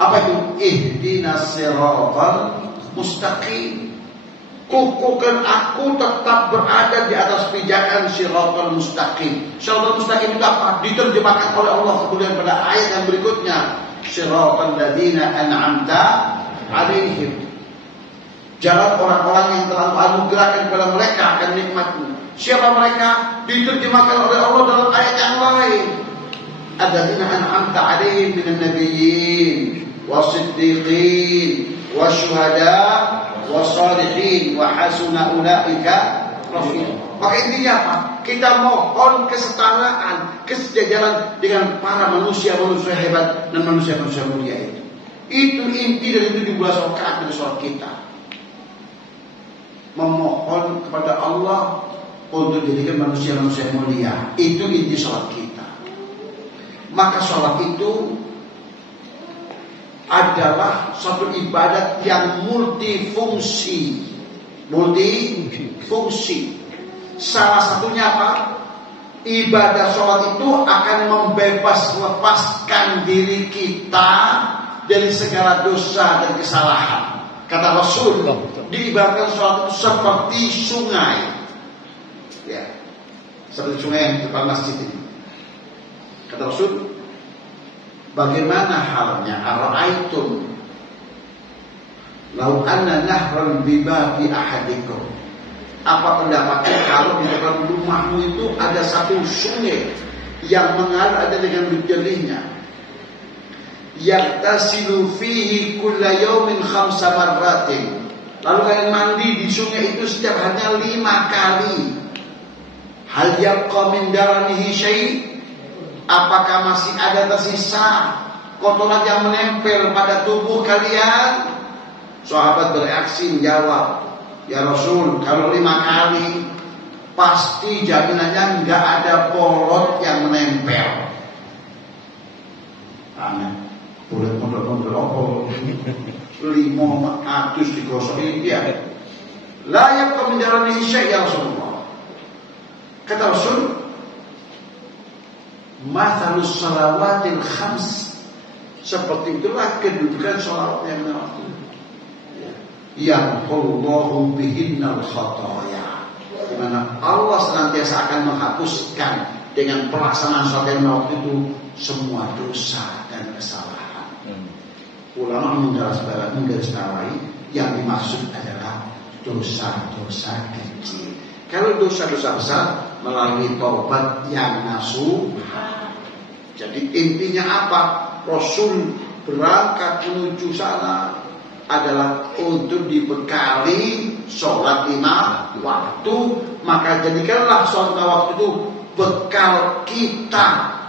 apa itu? Ihdinas siratal mustaqim. Kukuhkan aku tetap berada di atas pijakan siratal mustaqim. Siratal mustaqim itu apa? Diterjemahkan oleh Allah kemudian pada ayat yang berikutnya, siratal ladzina an'amta alaihim. Jalan orang-orang yang telah anugerahkan kepada mereka akan nikmat-Mu. Siapa mereka? Diterjemahkan oleh Allah dalam ayat yang lain. Alladzina an'amta alaihim minan nabiyyin wasiddiqin wasyuhada wasalihin wa hasuna ulaika rafiqa. Maka intinya apa? Kita mohon kesetaraan, kesejajaran dengan para manusia-manusia hebat dan manusia-manusia mulia itu. Itu inti dari 17 rakaat dari sholat kita. Memohon kepada Allah untuk dijadikan manusia-manusia mulia. Itu inti sholat kita. Maka sholat itu adalah suatu ibadat yang multifungsi. Multifungsi. Salah satunya apa? Ibadah sholat itu akan lepaskan diri kita dari segala dosa dan kesalahan. Kata Rasul, diibaratkan sholat itu seperti sungai. Ya, seperti sungai yang di depan masjid ini. Kata Rasul, bagaimana halnya ara'aitum law anna nahran bi babi ahadikum? Apa pendapatnya kalau di depan rumahmu itu ada satu sungai yang mengalir ada dengan jernihnya, yaghtasilu fihi kulla yawmin 5 marratin, lalu kalian mandi di sungai itu setiap harinya 5 kali. Hal yabqa min daranihi syai'? Apakah masih ada tersisa kotoran yang menempel pada tubuh kalian? Sahabat bereaksi menjawab, ya Rasul, kalau 5 kali pasti jaminannya nggak ada polot yang menempel. Amin. Boleh mondok-mondok apa? 5 atus digosokin dia. Layak kemendaraan Isya ya Rasulullah. Kata Rasul, mathalus salawatil khams, seperti itulah kedudukan salawat yang waktu. yamhullahu bihinnal khataya, di mana Allah senantiasa akan menghapuskan dengan pelaksanaan sholat lima waktu itu semua dosa dan kesalahan. Ulama menggarisbawahi yang dimaksud adalah dosa-dosa kecil. Kalau dosa-dosa besar melalui taubat yang nasuh. Jadi intinya apa? Rasul berangkat menuju sana adalah untuk dibekali sholat lima waktu. Maka jadikanlah sholat lima waktu itu bekal kita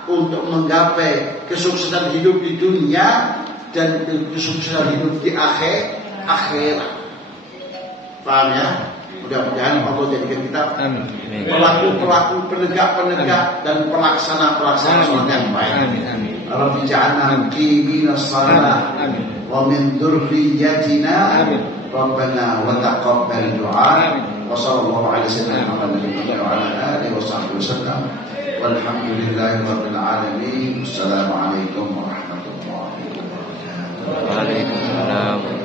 untuk menggapai kesuksesan hidup di dunia dan kesuksesan hidup di akhirat. Paham ya? Mudah-mudahan Allah jadikan kita pelaku-pelaku, penegak-penegak dan pelaksana-pelaksana sholat yang baik. Rabbi ja'alna muqimis shalah wa min dzurriyyatina Rabbana wa taqabbal du'a. Wa sallallahu alaihi wasallam wa ala alihi wa sahbihi wasallam. Walhamdulillahi rabbil alamin. Assalamualaikum warahmatullahi wabarakatuh. Waalaikumsalam.